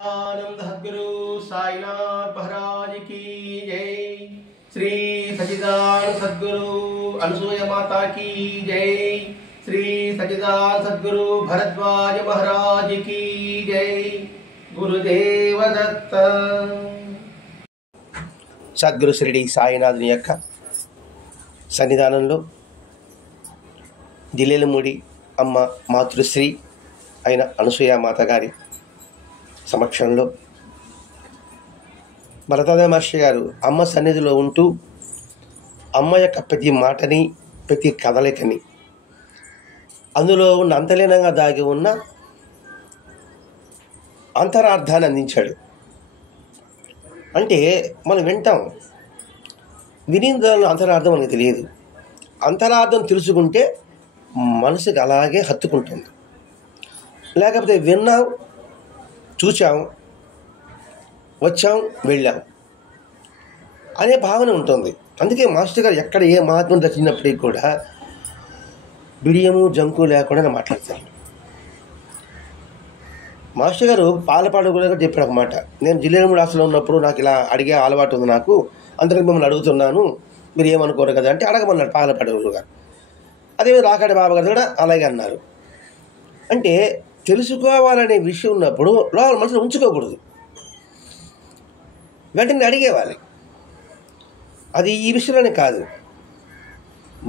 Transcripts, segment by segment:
आनंद सद्गुरु साईनाथ महाराज की जय। श्री सच्चिदानंद सद्गुरु अनसूय माता की जय। श्री सच्चिदानंद सद्गुरु भरद्वाज महाराज की जय। गुरुदेव दत्त। సద్గురు షిరిడి సాయినాథుని యొక్క సన్నిధానంలో జిల్లెలమూడి అమ్మ మాతృశ్రీ అయిన అనసూయ మాత గారి సమక్షంలో భరతాద మాస్టర్ గారు అమ్మ సన్నిధిలో ఉంటూ అమ్మ యొక్క ప్రతి మాటని ప్రతి కదలికని అందులో ఉన్న అంతలీనంగా దాగి ఉన్న అంతరార్థాన్ని అందించాడు. అంటే మనం వింటాం, వినిన దానిలో అంతరార్థం మనకు తెలియదు. అంతరార్థం తెలుసుకుంటే మనసుకి అలాగే హత్తుకుంటుంది. లేకపోతే విన్నాం, చూచాం, వచ్చాం, వెళ్ళాం అనే భావన ఉంటుంది. అందుకే మాస్టర్ గారు ఎక్కడ ఏ మహాత్ముని రచించినప్పటికీ కూడా బిడియము జంకు లేకుండా మాట్లాడతారు. మాస్టర్ గారు పాలపాడు కూడా చెప్పారు ఒక మాట, నేను జిల్లెలమూడి హాస్టల్లో ఉన్నప్పుడు నాకు ఇలా అడిగే అలవాటు ఉంది, నాకు అందుకని మిమ్మల్ని అడుగుతున్నాను, మీరు ఏమనుకోరు కదా అంటే అడగమన్నాడు పాలపాడు గారు. అదే రాకాడి బాబా గారు కూడా అలాగే అన్నారు. అంటే తెలుసుకోవాలనే విషయం ఉన్నప్పుడు లోపల మనసులో ఉంచుకోకూడదు, వెంటనే అడిగేవాలి. అది ఈ విషయంలోనే కాదు,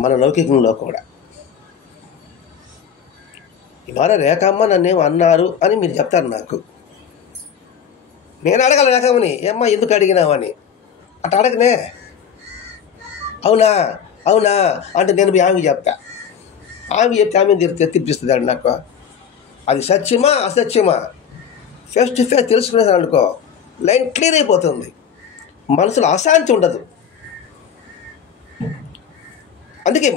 మన లౌకికంలో కూడా. ఇవాళ రేఖమ్మ నన్నేమో అన్నారు అని మీరు చెప్తారు నాకు, నేను అడగాలి రేఖమ్మని, ఏమ్మా ఎందుకు అడిగినావని. అట్లా అడగనే, అవునా అవునా అంటే నేను ఆమె చెప్తా, ఆమె చెప్తే ఆమె తెప్పిస్తుంది నాకు. అది సత్యమా అసత్యమా ఫేస్ టు ఫేస్ తెలుసుకునేసాను అనుకో, లైన్ క్లియర్ అయిపోతుంది, మనసులో అశాంతి ఉండదు. అందుకే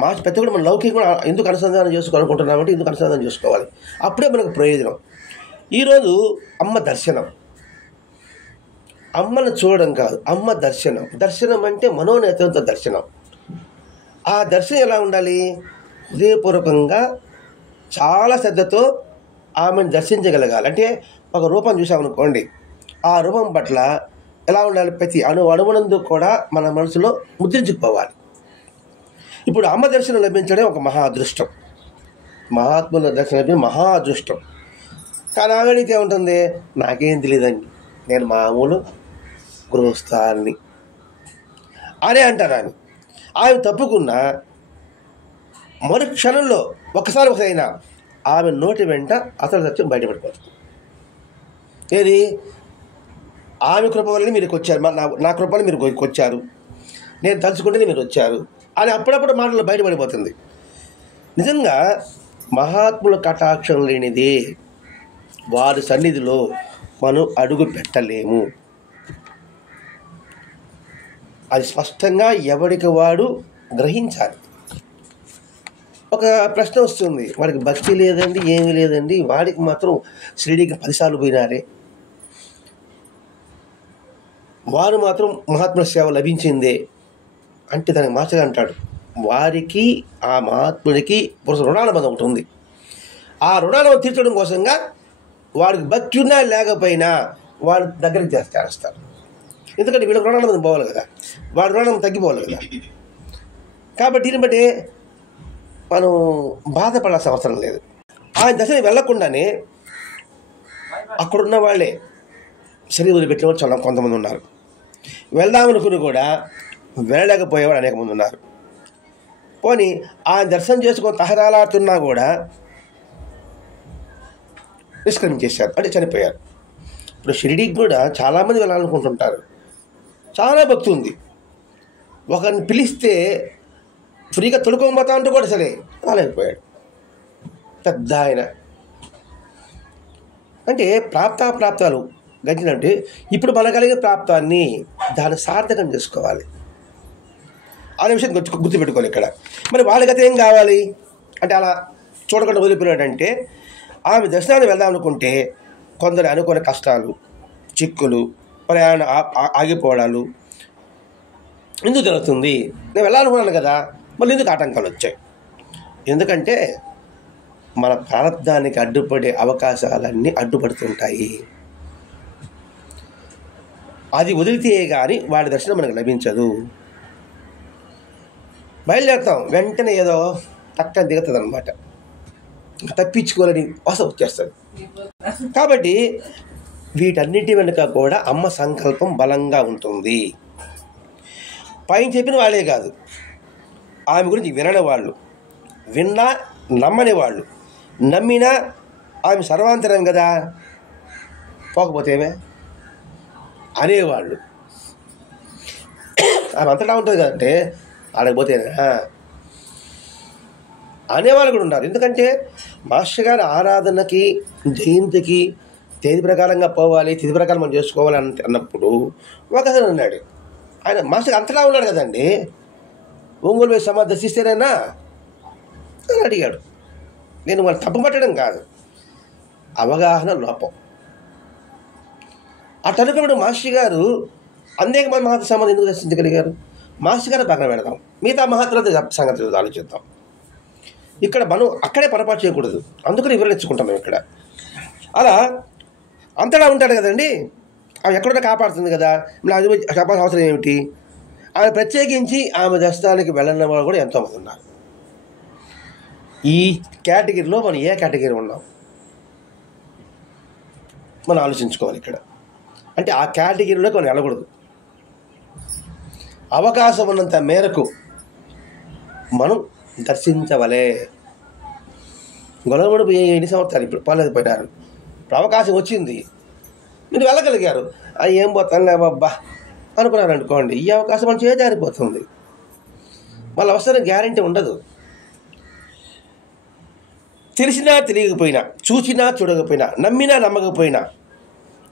మా పెద్ద కూడా మన లౌకిక కూడా ఎందుకు అనుసంధానం చేసుకోవాలనుకుంటున్నామంటే ఎందుకు అనుసంధానం చేసుకోవాలి, అప్పుడే మనకు ప్రయోజనం. ఈరోజు అమ్మ దర్శనం, అమ్మను చూడడం కాదు, అమ్మ దర్శనం. దర్శనం అంటే మనోనేత్రంతో దర్శనం. ఆ దర్శనం ఎలా ఉండాలి? హృదయపూర్వకంగా చాలా శ్రద్ధతో ఆమెను దర్శించగలగాలి. అంటే ఒక రూపం చూసామనుకోండి, ఆ రూపం పట్ల ఎలా ఉండాలి? ప్రతి అణువణునందు కూడా మన మనసులో ముద్రించుకుపోవాలి. ఇప్పుడు అమ్మ దర్శనం లభించడం ఒక మహా అదృష్టం, మహాత్ముల దర్శనం లభించడం మహా అదృష్టం. కానీ ఆమెడితే ఉంటుంది, నాకేం తెలియదండి, నేను మామూలు గృహస్థాన్ని అనే అంటారు. ఆమె తప్పుకున్న మరు క్షణంలో ఒకసారి ఆమె నోటి వెంట అసలు సత్యం బయటపడిపోతుంది. ఏది? ఆమె కృప వల్ల మీరు వచ్చారు, నా కృప వల్ల మీరు వచ్చారు, నేను తలుచుకుంటేనే మీరు వచ్చారు అని అప్పుడప్పుడు మాటలు బయటపడిపోతుంది. నిజంగా మహాత్ముల కటాక్షం లేనిదే వారి సన్నిధిలో మనం అడుగు పెట్టలేము. అది స్పష్టంగా ఎవరికి వాడు గ్రహించాలి. ఒక ప్రశ్న వస్తుంది, వాడికి భక్తి లేదండి, ఏమీ లేదండి, వాడికి మాత్రం షిరిడీకి 10 సార్లు పోయినారే, వారు మాత్రం మహాత్ముల సేవ లభించిందే అంటే దానికి మాస్టర్ అంటాడు, వారికి ఆ మహాత్ముడికి రుణానుబంధం ఒకటి ఉంది. ఆ రుణానుబంధం తీర్చడం కోసంగా వాడికి భక్తి ఉన్నా లేకపోయినా వాడి దగ్గరికి చేస్తారు. ఎందుకంటే వీళ్ళకి రుణానుబంధం పోవాలి కదా, వాడి రుణానుబంధం తగ్గిపోవాలి కదా. కాబట్టి దీన్ని బట్టి మనం బాధపడాల్సిన అవసరం లేదు. ఆయన దశని వెళ్లకుండానే అక్కడున్న వాళ్ళే శరీరం వదిలిపెట్టిన వాళ్ళు చాలా కొంతమంది ఉన్నారు, వెళ్దామనుకుని కూడా వెళ్ళలేకపోయేవాడు అనేక మంది ఉన్నారు. పోనీ ఆయన దర్శనం చేసుకొని తహరాలాడుతున్నా కూడా నిష్క్రమించేశారు, అంటే చనిపోయారు. ఇప్పుడు షిరిడీకి కూడా చాలామంది వెళ్ళాలనుకుంటుంటారు, చాలా భక్తి ఉంది. ఒకరిని పిలిస్తే ఫ్రీగా తొలుకోబోతా ఉంటే కూడా సరే రాలేకపోయాడు పెద్ద ఆయన. అంటే ప్రాప్తాలు గంటినంటే ఇప్పుడు మన కలిగే ప్రాప్తాన్ని దాన్ని సార్థకం చేసుకోవాలి అనే విషయం గుర్తుపెట్టుకోవాలి ఇక్కడ. మరి వాళ్ళ గత ఏం కావాలి అంటే అలా చూడకుండా వదిలిపోయినాడంటే, ఆమె దర్శనాన్ని వెళ్దామనుకుంటే కొందరు అనుకునే కష్టాలు, చిక్కులు, ప్రయాణం ఆగిపోవడాలు ఎందుకు జరుగుతుంది? నేను వెళ్ళాలనుకున్నాను కదా, మళ్ళీ ఎందుకు ఆటంకాలు వచ్చాయి? ఎందుకంటే మన ప్రారంధానికి అడ్డుపడే అవకాశాలన్నీ అడ్డుపడుతుంటాయి. అది వదిలితే కానీ వాడి దర్శనం మనకు లభించదు. బయలుదేరుతాం, వెంటనే ఏదో టక్కన దిగుతుంది అనమాట, తప్పించుకోవాలని వాసన వచ్చేస్తుంది. కాబట్టి వీటన్నిటి వెనుక కూడా అమ్మ సంకల్పం బలంగా ఉంటుంది. పైన చెప్పిన వాళ్ళే కాదు, ఆమె గురించి వినని వాళ్ళు, విన్నా నమ్మని వాళ్ళు, నమ్మినా ఆమె సర్వాంతరం కదా, పోకపోతేమే అనేవాళ్ళు. ఆమె అంతటా ఉంటుంది కదంటే ఆడకపోతేనా అనేవాళ్ళు కూడా ఉన్నారు. ఎందుకంటే మాస్టర్ గారి ఆరాధనకి, జయంతికి తేదీ ప్రకారంగా పోవాలి, తిథి ప్రకారం మనం చేసుకోవాలి అన్నప్పుడు ఒకసారి అన్నాడు, ఆయన మాస్టర్ అంతటా ఉన్నాడు కదండి, ఒంగోలు వేసి సమాధి దర్శిస్తేనైనా అని అడిగాడు. నేను వాళ్ళు తప్పుపట్టడం కాదు, అవగాహన లోపం. అటనుకున్నప్పుడు మాస్టర్ గారు అనేక మంది మహాత్మ సమాధి ఎందుకు దర్శించగలిగారు? మాస్టర్ గారు పక్కన పెడదాం, మిగతా మహాత్ములతో సంగతి ఆలోచిద్దాం. ఇక్కడ మనం అక్కడే పొరపాటు చేయకూడదు, అందుకని వివరించుకుంటాం మేము ఇక్కడ. అలా అంతటా ఉంటాడు కదండి, ఆమె ఎక్కడున్నా కాపాడుతుంది కదా, అది చెప్పాల్సిన అవసరం ఏమిటి? ఆమె ప్రత్యేకించి ఆమె దర్శనానికి వెళ్ళిన వాళ్ళు కూడా ఎంతోమంది ఉన్నారు. ఈ కేటగిరీలో మనం ఏ కేటగిరీ ఉన్నాం మనం ఆలోచించుకోవాలి ఇక్కడ. అంటే ఆ కేటగిరీలోకి మనం వెళ్ళకూడదు. అవకాశం ఉన్నంత మేరకు మనం దర్శించవలే. గొడవడు ఎన్ని సంవత్సరాలు ఇప్పుడు పోలేకపోయినారు, ఇప్పుడు అవకాశం వచ్చింది, మీరు వెళ్ళగలిగారు, ఏం పోతాను లేవబ్బా అనుకున్నారు అనుకోండి, ఈ అవకాశం మనం చేజారిపోతుంది, మళ్ళీ అవసరం గ్యారంటీ ఉండదు. తెలిసినా తెలియకపోయినా, చూసినా చూడకపోయినా, నమ్మినా నమ్మకపోయినా,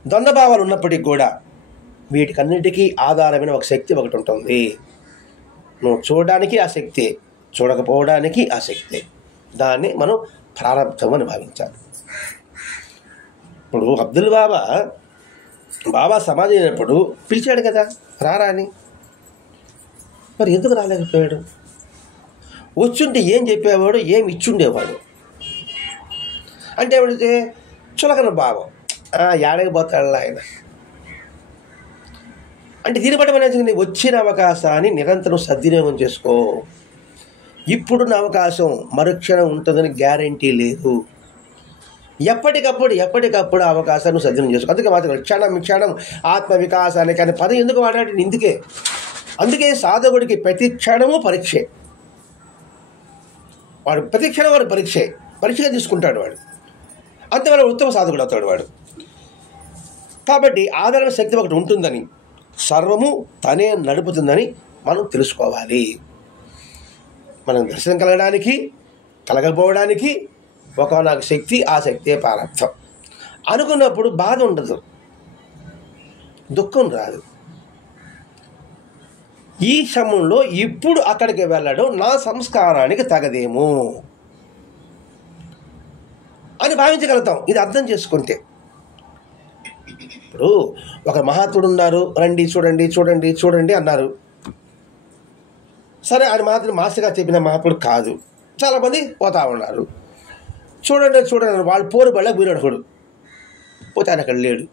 ద్వంద్వభావాలు ఉన్నప్పటికీ కూడా వీటికన్నిటికీ ఆధారమైన ఒక శక్తి ఒకటి ఉంటుంది. నువ్వు చూడడానికి ఆ శక్తి, చూడకపోవడానికి ఆ శక్తి. దాన్ని మనం ప్రారంభం అని భావించాలి. ఇప్పుడు అబ్దుల్ బాబా సమాధి అయినప్పుడు పిలిచాడు కదా రారా అని, మరి ఎందుకు రాలేకపోయాడు? వచ్చుంటే ఏం చెప్పేవాడు, ఏం ఇచ్చుండేవాడు? అంటే ఏమంటే చులకన భావం, ఏడకి పోతాడు ఆయన అంటే. దీన్ని బట్టి మన వచ్చిన అవకాశాన్ని నిరంతరం సద్వినియోగం చేసుకో. ఇప్పుడున్న అవకాశం మరుక్షణం ఉంటుందని గ్యారంటీ లేదు. ఎప్పటికప్పుడు అవకాశాన్ని సద్వినియోగం చేసుకో. అందుకే మాత్రం క్షణం ఆత్మ వికాసానికి అనే పదం ఎందుకు మాట్లాడి అందుకే సాధకుడికి ప్రతి క్షణము పరీక్షే. వాడు ప్రతి క్షణం వాడు పరీక్షగా తీసుకుంటాడు వాడు, అంతవరకు ఉత్తమ సాధకుడు అవుతాడు వాడు. కాబట్టి ఆదరణ శక్తి ఒకటి ఉంటుందని, సర్వము తనే నడుపుతుందని మనం తెలుసుకోవాలి. మనం దర్శనం కలగడానికి, కలగకపోవడానికి ఒకనొక శక్తి, ఆ శక్తే ప్రారంభం. అనుకున్నప్పుడు బాధ ఉండదు, దుఃఖం రాదు. ఈ సమయంలో ఇప్పుడు అక్కడికి వెళ్ళడం నా సంస్కారానికి తగదేమో అని భావించగలుగుతాం, ఇది అర్థం చేసుకుంటే. ఇప్పుడు ఒక మహాత్ముడు ఉన్నారు, రండి చూడండి అన్నారు. సరే, ఆయన మాస్టర్గా చెప్పిన మహాత్ముడు కాదు, చాలామంది పోతా ఉన్నారు. చూడండి వాళ్ళు పోరు బళ్ళకి పోయినాడు ఒకడు, పోతే ఆయన అక్కడ లేడు.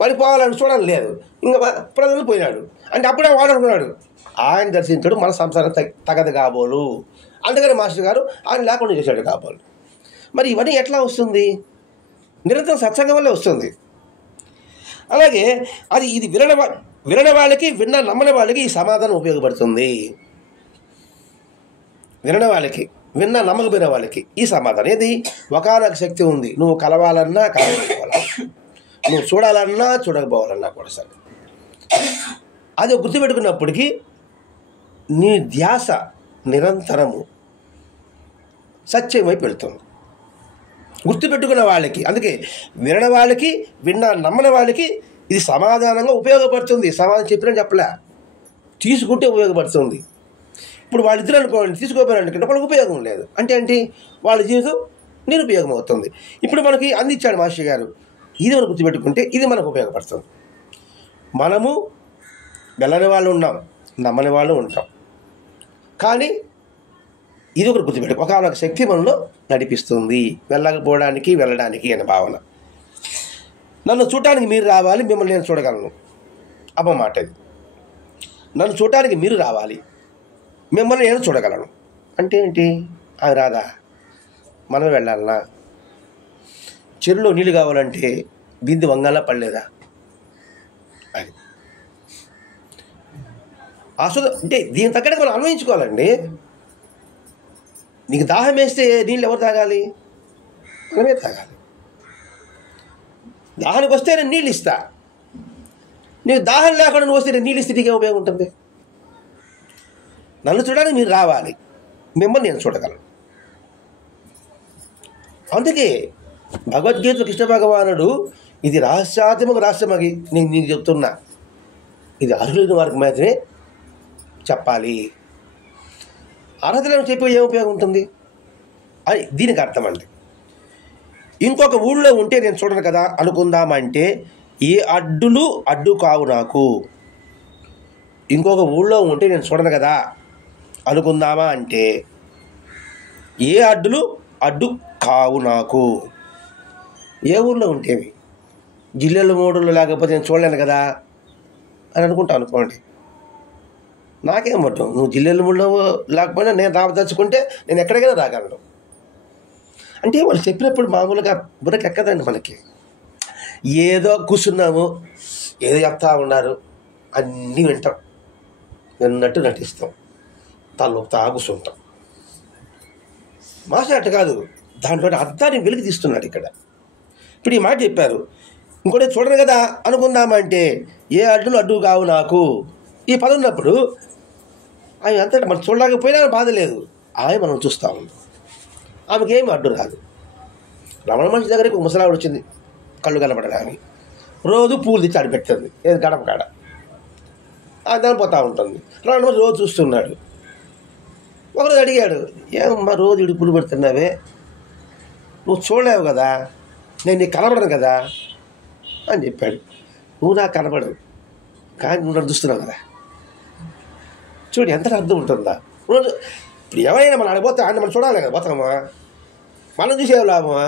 వాడికి పోవాలని చూడాలని లేదు, ఇంకా ప్రజలు పోయినాడు అంటే అప్పుడే వాడు అనుకున్నాడు ఆయన దర్శించడు మన సంసారం తగదు కాబోలు, అందుకని మాస్టర్ గారు ఆయన లేకుండా చేశాడు కాబోలు. మరి ఇవన్నీ ఎట్లా వస్తుంది? నిరంతరం సత్సంగం వల్లే వస్తుంది. అలాగే ఇది వినని వాళ్ళకి, నమ్మని వాళ్ళకి ఈ సమాధానం ఉపయోగపడుతుంది. వినని వాళ్ళకి, నమ్మకపోయిన వాళ్ళకి ఈ సమాధానం ఏది? ఒకానొక శక్తి ఉంది, నువ్వు కలవాలన్నా కలవకపోవాలన్నా, నువ్వు చూడాలన్నా చూడకపోవాలన్నా కూడా సరే. అది గుర్తుపెట్టుకున్నప్పటికీ నీ ధ్యాస నిరంతరము సత్యం వైపు వెళ్తుంది. గుర్తుపెట్టుకున్న వాళ్ళకి, అందుకే వినని వాళ్ళకి, నమ్మని వాళ్ళకి ఇది సమాధానంగా ఉపయోగపడుతుంది. సమాధానం చెప్పినా చెప్పలే, తీసుకుంటే ఉపయోగపడుతుంది. ఇప్పుడు వాళ్ళిద్దరు అనుకోండి, తీసుకోపోయారు అనుకుంటే వాళ్ళకి ఉపయోగం లేదు అంటే ఏంటి? వాళ్ళ జీవితం నిరుపయోగం అవుతుంది. ఇప్పుడు మనకి అందించాడు మాస్టర్ గారు, ఇది మనం గుర్తుపెట్టుకుంటే ఇది మనకు ఉపయోగపడుతుంది. మనము వెళ్ళని వాళ్ళు ఉన్నాం, నమ్మని వాళ్ళు ఉంటాం, కానీ ఇది ఒకటి గుర్తుపెట్టు, ఒకనొక శక్తి మనలో నడిపిస్తుంది వెళ్ళకపోవడానికి, వెళ్ళడానికి అనే భావన. నన్ను చూడటానికి మీరు రావాలి, మిమ్మల్ని నేను చూడగలను. అమ్మ మాట ఇది. నన్ను చూడటానికి మీరు రావాలి, మిమ్మల్ని నేను చూడగలను అంటే ఏంటి? ఆమె రాదా? మనమే వెళ్ళాలనా? చెరువులో నీళ్ళు కావాలంటే బింది వంగాలా పడలేదా? అది అంటే దీని తగ్గట్టు మనం అన్వయించుకోవాలండి. నీకు దాహం వేస్తే నీళ్ళు ఎవరు తాగాలి? మనమే తాగాలి. దాహానికి వస్తే నేను నీళ్ళు ఇస్తా. నీకు దాహం లేకుండా నువ్వు వస్తే నేను నీళ్ళు ఇస్తే నీకే ఉపయోగం ఉంటుంది? నన్ను చూడడానికి మీరు రావాలి, మిమ్మల్ని నేను చూడగలను. అందుకే భగవద్గీత కృష్ణ భగవానుడు ఇది రహస్యాత్మక రహస్యమగి నేను నీకు చెప్తున్నా, ఇది అర్హులైన వారికి మాత్రమే చెప్పాలి. అర్హతలను చెప్పి ఏం ఉపయోగం ఉంటుంది అని దీనికి అర్థం అండి. ఇంకొక ఊళ్ళో ఉంటే నేను చూడను కదా అనుకుందామంటే ఏ అడ్డులు అడ్డు కావు నాకు. ఇంకొక ఊళ్ళో ఉంటే నేను చూడను కదా అనుకుందామా అంటే ఏ అడ్డులు అడ్డు కావు నాకు. ఏ ఊళ్ళో ఉంటేవి? జిల్లాలో మూడులో లేకపోతే నేను చూడలేను కదా అని అనుకుంటా అనుకోండి. నాకేం పట్టు, నువ్వు జిల్లాలో మూడులో లేకపోయినా నేను రావదలుచుకుంటే నేను ఎక్కడికైనా రాగలను. అంటే వాళ్ళు చెప్పినప్పుడు మామూలుగా బుర్రకి ఎక్కదండి మనకి. ఏదో కూర్చున్నాము, ఏదో చెప్తా ఉన్నారు, అన్నీ వింటాం, విన్నట్టు నటిస్తాం, తలొప్తా కూర్చుంటాం. మాస్టర్ అట్టు కాదు, దాంట్లో అర్థాన్ని వెలికి తీస్తున్నాడు ఇక్కడ. ఇప్పుడు ఈ మాట చెప్పారు, ఇంకోటి చూడను కదా అనుకుందామంటే ఏ అడ్డులు అడ్డు కావు నాకు. ఈ పదం ఉన్నప్పుడు ఆమె అంతటా మనం చూడలేకపోయినా బాధ లేదు, ఆమె మనం చూస్తూ ఉన్నాం, ఆమెకి ఏమి అడ్డు రాదు. రమణ మనిషి దగ్గరికి ఒక ముసలావిడ వచ్చింది, కళ్ళు కనపడడానికి. రోజు పూలు తెచ్చి ఆడిపెడుతుంది, ఏది గడప కాడ దాని పోతూ ఉంటుంది. రమణ మనిషి రోజు చూస్తున్నాడు. ఒకరోజు అడిగాడు, ఏమమ్మా రోజు ఇడి పూలు పెడుతున్నావే, నువ్వు చూడలేవు కదా, నేను నీకు కనపడను కదా అని చెప్పాడు. నువ్వు నాకు కనపడవు కానీ నువ్వు నన్ను చూస్తున్నావు కదా. చూడు ఎంత అర్థం ఉంటుందా. ఇప్పుడు ఎవరైనా మనం ఆడిపోతే ఆయన మనం చూడాలి కదా, పోతామా? మనం చూసేవి లాభమా?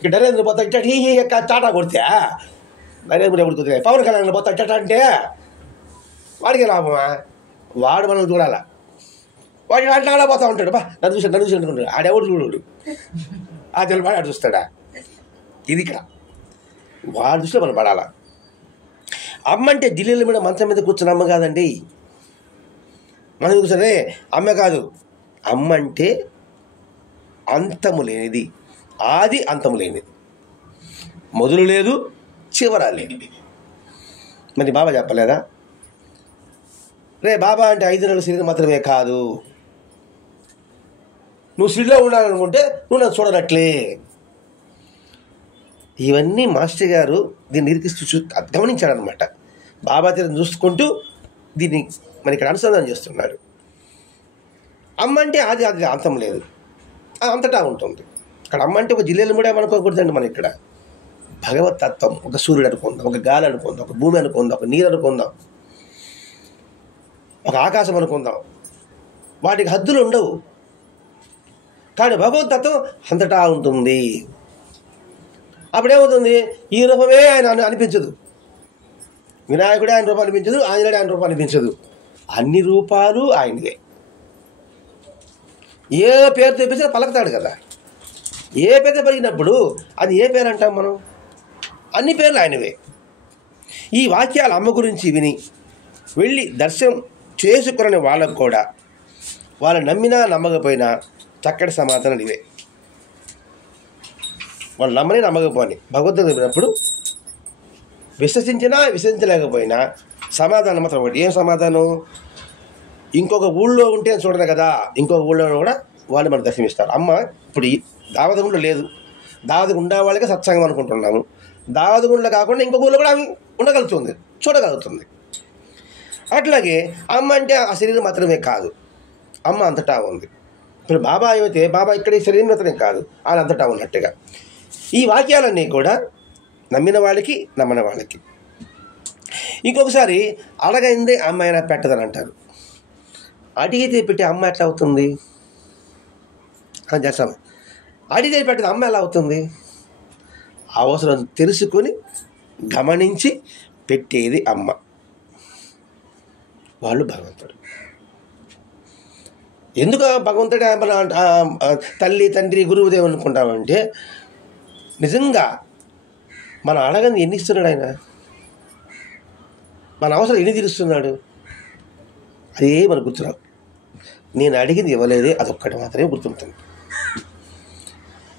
ఇక నరేంద్ర పోతా ఇట్ట హీ చాటా కొడితే నరేంద్ర ఎప్పుడు కుదిరే, పవన్ కళ్యాణ్ పోతా ఇట్ట అంటే వాడికి లాభమా? వాడు మనం చూడాలా. వాడు అంటే ఆడ పోతా ఉంటాడు, బా నన్ను చూసి అనుకుంటాడు, ఆడెవడు చూడు, ఆ తెలవాడు ఆడు చూస్తాడా. ఇది ఇక్కడ వాడు దృష్టిలో మనం పడాలా. అమ్మ అంటే ఢిల్లీలో మీద మంచం మీద కూర్చున్న అమ్మ కాదండి. మనం కూర్చొని అమ్మ కాదు, అమ్మ అంటే అంతము లేనిది, ఆది అంతము లేనిది, మొదలు లేదు చివర లేనిది. మరి బాబా చెప్పలేదా, రే బాబా అంటే 5 నెలల శరీరం మాత్రమే కాదు, నువ్వు సిరిలో ఉండాలనుకుంటే నువ్వు నన్ను చూడనట్లే. ఇవన్నీ మాస్టర్ గారు దీన్ని నిరీక్షిస్తూ గమనించాడనమాట. బాబా తీరం చూసుకుంటూ దీన్ని మన ఇక్కడ అనుసంధానం చేస్తున్నాడు. అమ్మ అంటే అది అంతం లేదు, అది అంతటా ఉంటుంది. ఇక్కడ అమ్మ అంటే ఒక జిల్లాలో కూడా అనుకోకూడదండి. మన ఇక్కడ భగవత్ తత్వం, ఒక సూర్యుడు అనుకుందాం, ఒక గాలి అనుకుందాం, ఒక భూమి అనుకుందాం, ఒక నీరు అనుకుందాం, ఒక ఆకాశం అనుకుందాం, వాటికి హద్దులు ఉండవు. కానీ భగవత్ తత్వం అంతటా ఉంటుంది. అప్పుడేమవుతుంది, ఈ రూపమే ఆయన అనిపించదు, వినాయకుడే ఆయన రూపం అనిపించదు, ఆంజనేయుడే ఆయన రూపం అనిపించదు, అన్ని రూపాలు ఆయనవే. ఏ పేరు తెప్పించినా పలకతాడు కదా. ఏ పేరు పలికినప్పుడు అది ఏ పేరు అంటాం మనం? అన్ని పేర్లు ఆయనవే. ఈ వాక్యాలు అమ్మ గురించి విని వెళ్ళి దర్శనం చేసుకునే వాళ్ళకు కూడా వాళ్ళు నమ్మినా నమ్మకపోయినా చక్కటి సమాధానాలు ఇవే. వాళ్ళు నమ్మని నమ్మకపోని భగవద్గీత చెప్పినప్పుడు విశ్వసించినా విశ్వసించలేకపోయినా సమాధానం మాత్రం ఒకటి. ఏం సమాధానం? ఇంకొక ఊళ్ళో ఉంటే చూడరు కదా, ఇంకొక ఊళ్ళో కూడా వాళ్ళు మనకు దర్శనమిస్తారు. అమ్మ ఇప్పుడు దావదగుండలో లేదు, దావదగుండ వాళ్ళకే సత్సంగం అనుకుంటున్నాము. దావదగుండలో కాకుండా ఇంకొక ఊళ్ళో కూడా ఆమె ఉండగలుగుతుంది, చూడగలుగుతుంది. అట్లాగే అమ్మ అంటే ఆ శరీరం మాత్రమే కాదు, అమ్మ అంతటా ఉంది. ఇప్పుడు బాబా అయితే బాబా ఇక్కడ ఈ శరీరం మాత్రమే కాదు, ఆయన అంతటా ఉన్నట్టుగా. ఈ వాక్యాలన్నీ కూడా నమ్మిన వాళ్ళకి నమ్మని వాళ్ళకి. ఇంకొకసారి అడగైందే అమ్మ అయినా పెట్టదని అంటారు. అడిగితే పెట్టి అమ్మ ఎట్లా అవుతుంది? చేస్తాం. అడిగితే పెట్టిన అమ్మ ఎలా అవుతుంది? అవసరం తెలుసుకొని గమనించి పెట్టేది అమ్మ. వాళ్ళు భగవంతుడు. ఎందుకు భగవంతుడే మన తల్లి తండ్రి గురువుదేవు అనుకుంటామంటే, నిజంగా మనం అడగని ఎన్ని ఇస్తున్నాడు ఆయన, మన అవసరం ఎన్ని తీరుస్తున్నాడు, అదే మనకు గుర్తురావు. నేను అడిగింది ఇవ్వలేదే, అదొక్కటి మాత్రమే గుర్తుంటుంది.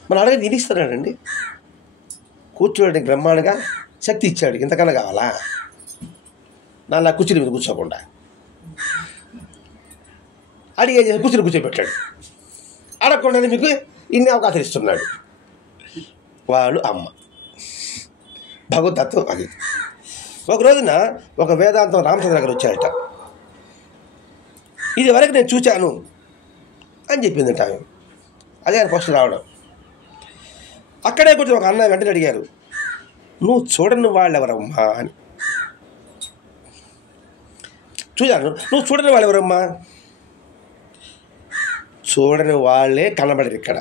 మనం అడిగింది ఎన్ని ఇస్తున్నాడండి. కూర్చోడానికి బ్రహ్మాండంగా శక్తి ఇచ్చాడు, ఇంతకన్నా కావాలా? నా కూర్చుని మీద కూర్చోకుండా అడిగే కూర్చుని కూర్చోబెట్టాడు. అడగకుండానే మీకు ఇన్ని అవకాశాలు ఇస్తున్నాడు. వాళ్ళు అమ్మ. భగవతత్వం అది. ఒక రోజున ఒక వేదాంతం రామచంద్ర దగ్గర వచ్చాడట. ఇది వరకు నేను చూశాను అని చెప్పిందట ఆమె. అదే ఆయన ఫస్ట్ రావడం. అక్కడే కూర్చొని ఒక అన్న వెంటనే అడిగారు, నువ్వు చూడని వాళ్ళు ఎవరమ్మా అని. చూశాను. నువ్వు చూడని వాళ్ళు ఎవరమ్మా? చూడని వాళ్ళే కనబడరు ఇక్కడ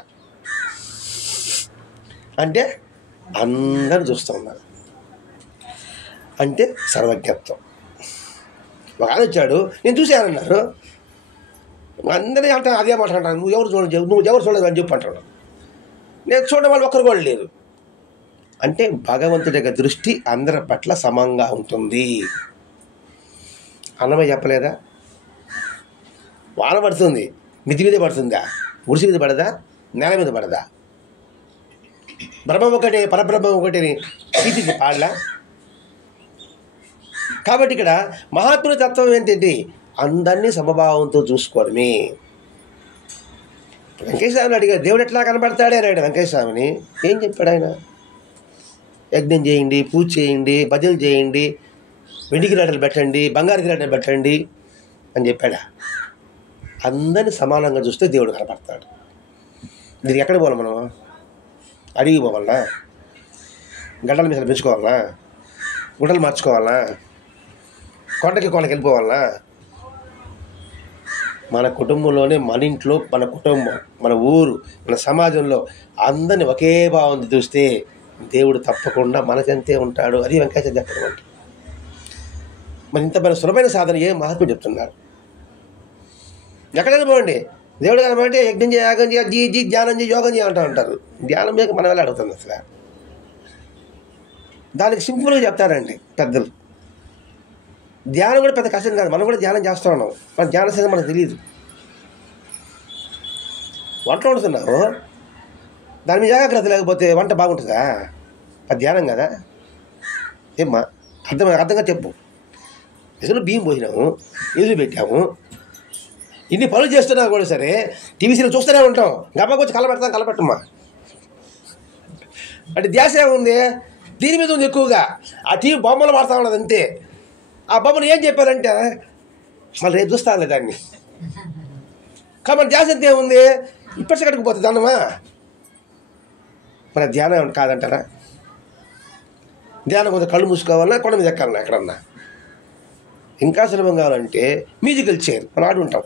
అంటే అందరూ చూస్తూ ఉన్నారు అంటే సర్వజ్ఞత్వం. ఒక ఆయన వచ్చాడు, నేను చూశానన్నారు. అందరినీ అంటే అదే మాట్లాడతాను, నువ్వు ఎవరు చూడలేదు అని చెప్పి అంటాడు. నేను చూడడం వాళ్ళు ఒక్కరు కూడా లేరు అంటే భగవంతుడి యొక్క దృష్టి అందరి పట్ల సమంగా ఉంటుంది. అన్నమయ్య చెప్పలేదా? వాన పడుతుంది, మిది మీద పడుతుందా? గుడిసి మీద పడదా? నేల మీద పడదా? బ్రహ్మం ఒకటే, పరబ్రహ్మం ఒకటి కీర్తికి పాడలా? కాబట్టి ఇక్కడ మహాత్ముల తత్వం ఏంటంటే అందరినీ సమభావంతో చూసుకోవడమే. వెంకటేశ్వరని అడిగారు, దేవుడు ఎట్లా కనబడతాడే అన్నాడు వెంకటేశ్వరని. ఏం చెప్పాడు ఆయన? యజ్ఞం చేయండి, పూజ చేయండి, భజనలు చేయండి, వెండి కిరీటాలు పెట్టండి, బంగారు కిరీటాలు పెట్టండి అని చెప్పాడా? అందరినీ సమానంగా చూస్తే దేవుడు కనపడతాడు. దీనికి ఎక్కడ పోవాలి మనం? అడిగి పోవాలనా? గడ్డల మీద పెంచుకోవాలనా? గుడ్డలు మార్చుకోవాలనా? కొండకి వెళ్ళిపోవాలనా? మన కుటుంబంలోనే, మన ఇంట్లో, మన కుటుంబం, మన ఊరు, మన సమాజంలో అందరిని ఒకే భావంతో చూస్తే దేవుడు తప్పకుండా మనకంతే ఉంటాడు. అది వెంకటేశ్వర చెప్పడం అంటే. మరి ఇంత మన సులభమైన సాధన ఏ మహాత్ముడు చెప్తున్నారు. ఎక్కడైనా పోండి, దేవుడు కనబడితే యజ్ఞం చేయ, యాగం చేయ, జీ ధ్యానం చేయ, యోగం చేయ అంటూ ఉంటారు. ధ్యానం మీద మనం ఎలా అడుగుతుంది అసలు? దానికి సింపుల్గా చెప్తారండి పెద్దలు. ధ్యానం కూడా పెద్ద కష్టం కాదు. మనం కూడా ధ్యానం చేస్తూ ఉన్నాం, మన ధ్యానం సంగతి మనకు తెలియదు. వంట వండుతున్నావు, దాని మీద జాగ్రత్త లేకపోతే వంట బాగుంటుందా? అది ధ్యానం కదా. ఏమ్మా అర్థంగా చెప్పు. నిజంగా బియ్యం పోసినాము, ఎదురు పెట్టాము, ఇన్ని పనులు చేస్తున్నా కూడా సరే టీవీసీలో చూస్తూనే ఉంటాం. గబాకి వచ్చి కలపెట్టమ్మా అంటే ధ్యాస ఏముంది? దీని మీద ఉంది ఎక్కువగా. ఆ టీవీ బొమ్మలు వాడుతూ ఉన్నది అంతే. ఆ బొమ్మను ఏం చెప్పారంటే మళ్ళీ రేపు చూస్తానులే దాన్ని. కాబట్టి ధ్యాస ఎంత ఏముంది? ఇప్పటి కట్టుకు పోతుంది దాన్నమా. మన ధ్యానం కాదంటారా? ధ్యానం కొంచెం కళ్ళు మూసుకోవాలన్నా, కొండ మీద ఎక్కాలన్నా, ఎక్కడన్నా. ఇంకా సులభం కావాలంటే మ్యూజికల్ చైర్ మనం ఆడు ఉంటాం.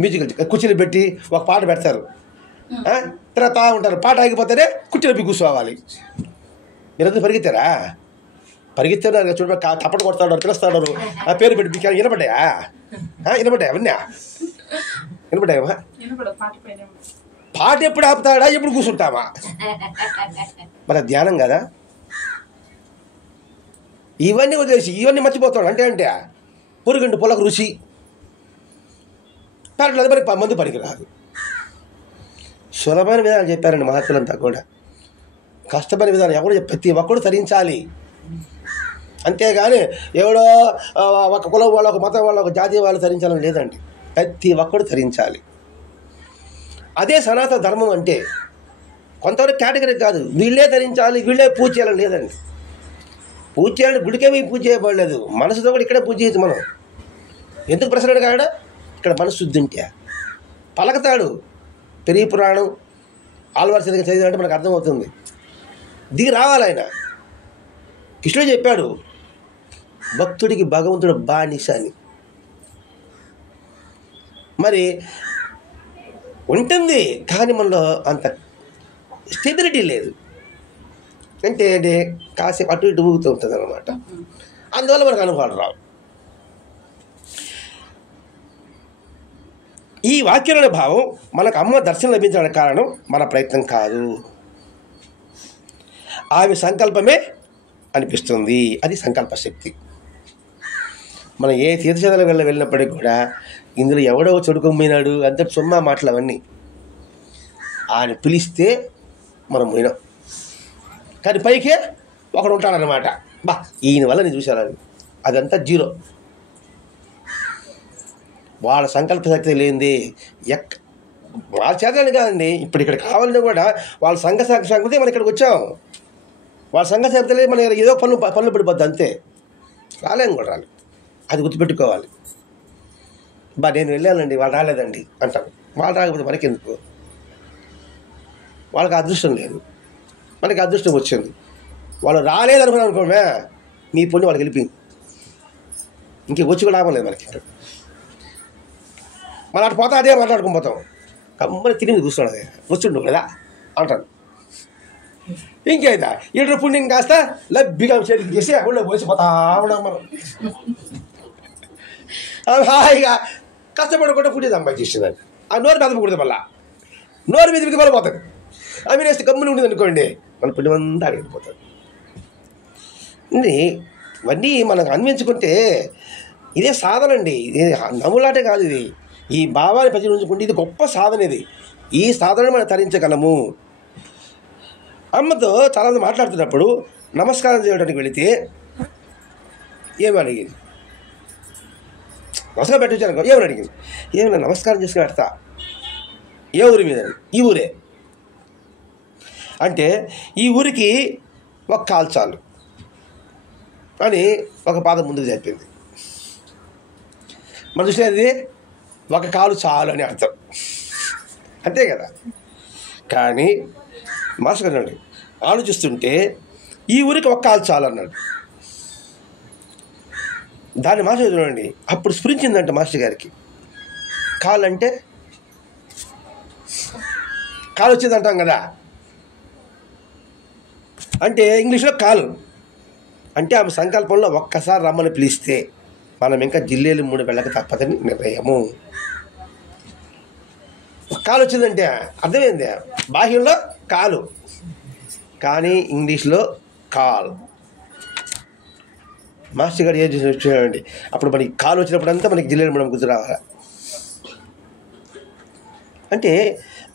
మ్యూజికల్ కుర్చీలు పెట్టి ఒక పాట పెడతారు, తిరుగుతూ ఉంటారు. పాట ఆగిపోతేనే కుర్చీలో కూర్చోవాలి. మీరందరూ పరిగెత్తారు చూడ తప్పట కొడతాడు, పిలుస్తాడు, ఆ పేరు పెట్టి మీకు వినపడ్డాయా? అవన్నీ వినపడ్డాయమ్మా? పాట ఎప్పుడు ఆపుతాడా, ఎప్పుడు కూర్చుంటామా? మన ధ్యానం కదా. ఇవన్నీ వదిలేసి ఇవన్నీ మర్చిపోతాడు. అంటే పురుగంటి పొలకు రుచి పర్లేదు, మరి మందు పనికిరాదు. సులభమైన విధానం చెప్పారండి మహాత్ములంతా కూడా. కష్టమైన విధానం ఎవరు ప్రతి ఒక్కడు తరించాలి. అంతేగాని ఎవడో ఒక కులం వాళ్ళు, ఒక మతం వాళ్ళు, ఒక జాతి వాళ్ళు తరించాలని లేదండి. ప్రతి ఒక్కడు తరించాలి. అదే సనాతన ధర్మం అంటే. కొంతవరకు కేటగిరీ కాదు, వీళ్ళే తరించాలి, వీళ్ళే పూజ చేయాలని లేదండి. పూజ చేయాలని గుడికే పోయి పూజ చేయబడలేదు, మనసుతో కూడా ఇక్కడే పూజ చేయొచ్చు మనం. ఎందుకు ప్రశ్న కాడా? ఇక్కడ మనసు శుద్ధి ఉంటే పలకతాడు. పెరిగి పురాణం ఆల్వార్సరిగా చదివినట్టు మనకు అర్థమవుతుంది. దిగి రావాలి ఆయన. కృష్ణుడు చెప్పాడు, భక్తుడికి భగవంతుడు బానిస అని. మరి ఉంటుంది, కానీ మనలో అంత స్టెబిలిటీ లేదు. అంటే కాసేపు అటు ఇటు ఊగుతూ ఉంటుంది అనమాట. అందువల్ల మనకు అనుభవాలు రావు. ఈ వాక్యంలోని భావం మనకు అమ్మ దర్శనం లభించడానికి కారణం మన ప్రయత్నం కాదు, ఆమె సంకల్పమే అనిపిస్తుంది. అది సంకల్ప శక్తి. మనం ఏ తీర్థశాలకు వెళ్ళినప్పటికీ కూడా ఇందులో ఎవడో చెడుకొమ్మినాడు అంత సుమ్మా మాటలు అవన్నీ. ఆయన పిలిస్తే మనం పోయినాం. కానీ పైకే ఒకడు ఉంటాడనమాట, బా ఈయన వల్ల నేను చూశాను, అదంతా జీరో. వాళ్ళ సంకల్ప శక్తి లేనిది వాళ్ళ చేతలని కాదండి. ఇప్పుడు ఇక్కడ కావాలని కూడా వాళ్ళ సంకల్పతే మనం ఇక్కడికి వచ్చాం. వాళ్ళ సంకల్ప లేదు, మన ఏదో పనులు పడిపోద్ది అంతే. రాలేం కూడా రాలేదు. అది గుర్తుపెట్టుకోవాలి. బా నేను వెళ్ళానండి, వాళ్ళు రాలేదండి అంటారు. వాళ్ళు రాకపోతే మనకెందుకు? వాళ్ళకి అదృష్టం లేదు, మనకి అదృష్టం వచ్చింది. వాళ్ళు రాలేదనుకున్నాను అనుకోమే, మీ పుణ్యం వాళ్ళకి వెళ్ళిపోయింది. ఇంక వచ్చి కూడా లాభం లేదు మనకి. మన అటు పోతా అదే మాట్లాడుకుని పోతాం. కమ్మని తిరిగి కూర్చోడు, అదే వచ్చిండు కదా అంటాను. ఇంకేదా ఇటు పుణ్యం కాస్త లబ్బిగా చేతికి చేసి అక్కడ పోసిపోతా ఉన్నాం మనం. హాయిగా కష్టపడకుండా పుణ్యం సంపాదించేసిందండి. ఆ నోరు మెదపకూడదు, మళ్ళా నోరు మీద మళ్ళీ పోతుంది. అవి నేస్తే గమ్ముని ఉండేది అనుకోండి, మన పుణ్యం అంతా అడిగిపోతుంది. ఇవన్నీ మనం అన్వించుకుంటే ఇదే సాధన అండి. ఇది నమ్ములాటే కాదు. ఇది ఈ భావాన్ని ప్రచురించుకుంటే ఇది గొప్ప సాధన. ఇది ఈ సాధన మనం తరించగలము. అమ్మతో చాలామంది మాట్లాడుతున్నప్పుడు నమస్కారం చేయడానికి వెళితే ఏమి అడిగింది? నమస్కారం పెట్టించాను, ఏమని అడిగింది? ఏమన్నా నమస్కారం చేసుకుని పెడతా. ఏ ఊరి మీద? ఈ ఊరే. అంటే ఈ ఊరికి ఒక కాలు చాలు అని ఒక పాదం ముందుకు చెప్పింది. మన దృష్టిలో అది ఒక కాలు చాలు అని అర్థం, అంతే కదా. కానీ మాస్టర్ అన్నాడు, ఆలోచిస్తుంటే ఈ ఊరికి ఒక కాలు చాలు అన్నాడు. దాన్ని మాస్టర్ చూడండి, అప్పుడు స్ఫురించిందంట మాస్టర్ గారికి. కాలు అంటే కాలు వచ్చింది అంటాం కదా, అంటే ఇంగ్లీష్లో కాలు అంటే ఆమె సంకల్పంలో ఒక్కసారి రమ్మని పిలిస్తే మనం ఇంకా జిల్లేలు 3 వెళ్ళక తప్పదని నిర్ణయము. కాలు వచ్చిందంటే అర్థమైంది, బాహ్యంలో కాలు కానీ ఇంగ్లీష్లో కాల్. మాస్టర్ గారు ఏం చూడండి, అప్పుడు మనకి కాలు వచ్చినప్పుడు అంతా మనకి జిల్లేలు మనం గుర్తు రావాలి. అంటే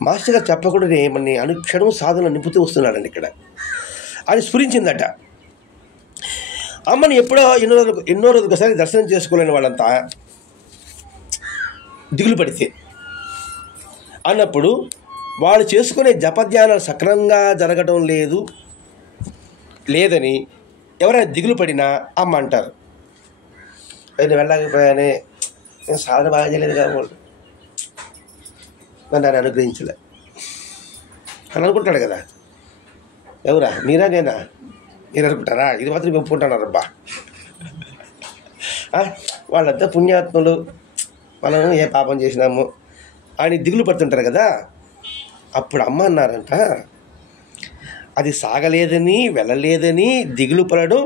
మాస్టర్ గారు చెప్పకూడనే మన అనుక్షణం సాధన నింపుతూ వస్తున్నాడండి ఇక్కడ. అది స్ఫురించిందట. అమ్మని ఎప్పుడో ఎన్నో రోజులు ఒకసారి దర్శనం చేసుకోలేని వాళ్ళంతా దిగులు పడితే అన్నప్పుడు వాళ్ళు చేసుకునే జపధ్యానాలు సక్రమంగా జరగడం లేదని ఎవరైనా దిగులు పడినా అమ్మ అంటారు, నేను వెళ్ళకపోయానే, నేను సాధన బాగా చేయలేదు కాబట్టి నన్ను ఆయన అనుగ్రహించలే అని అనుకుంటాడు కదా. ఎవరా? మీరా నేనా? మీరు అనుకుంటారా? ఇది మాత్రం ఒప్పుకుంటున్నారబ్బా. వాళ్ళంతా పుణ్యాత్ములు, మనం ఏ పాపం చేసినాము అని దిగులు పడుతుంటారు కదా. అప్పుడు అమ్మ అన్నారంట, అది సాగలేదని వెళ్ళలేదని దిగులు పడడం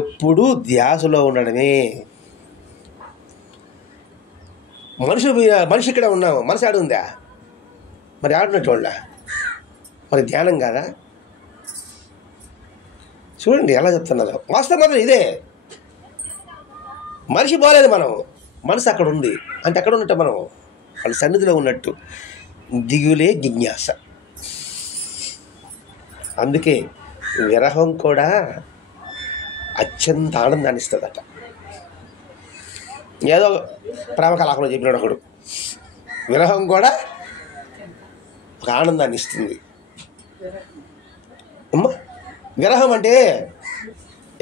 ఎప్పుడూ ధ్యాసలో ఉండడమే. మనిషి ఇక్కడ ఉన్నాము, మనసు ఆడు ఉందా? మరి ఆడున్నట్టు వాళ్ళ మరి ధ్యానం కాదా? చూడండి ఎలా చెప్తున్నారు. వాస్తవం మాత్రం ఇదే. మనిషి బాగాలేదు, మనం మనసు అక్కడ ఉంది అంటే అక్కడ ఉన్నట్టు మనం వాళ్ళ సన్నిధిలో ఉన్నట్టు. దిగులే జిజ్ఞాస. అందుకే విరహం కూడా అత్యంత ఆనందాన్ని ఇస్తుందట. ఏదో ప్రేమ కళాకంలో చెప్పినాడు ఒకడు, విరహం కూడా ఒక ఆనందాన్ని ఇస్తుంది. అమ్మా విరహం అంటే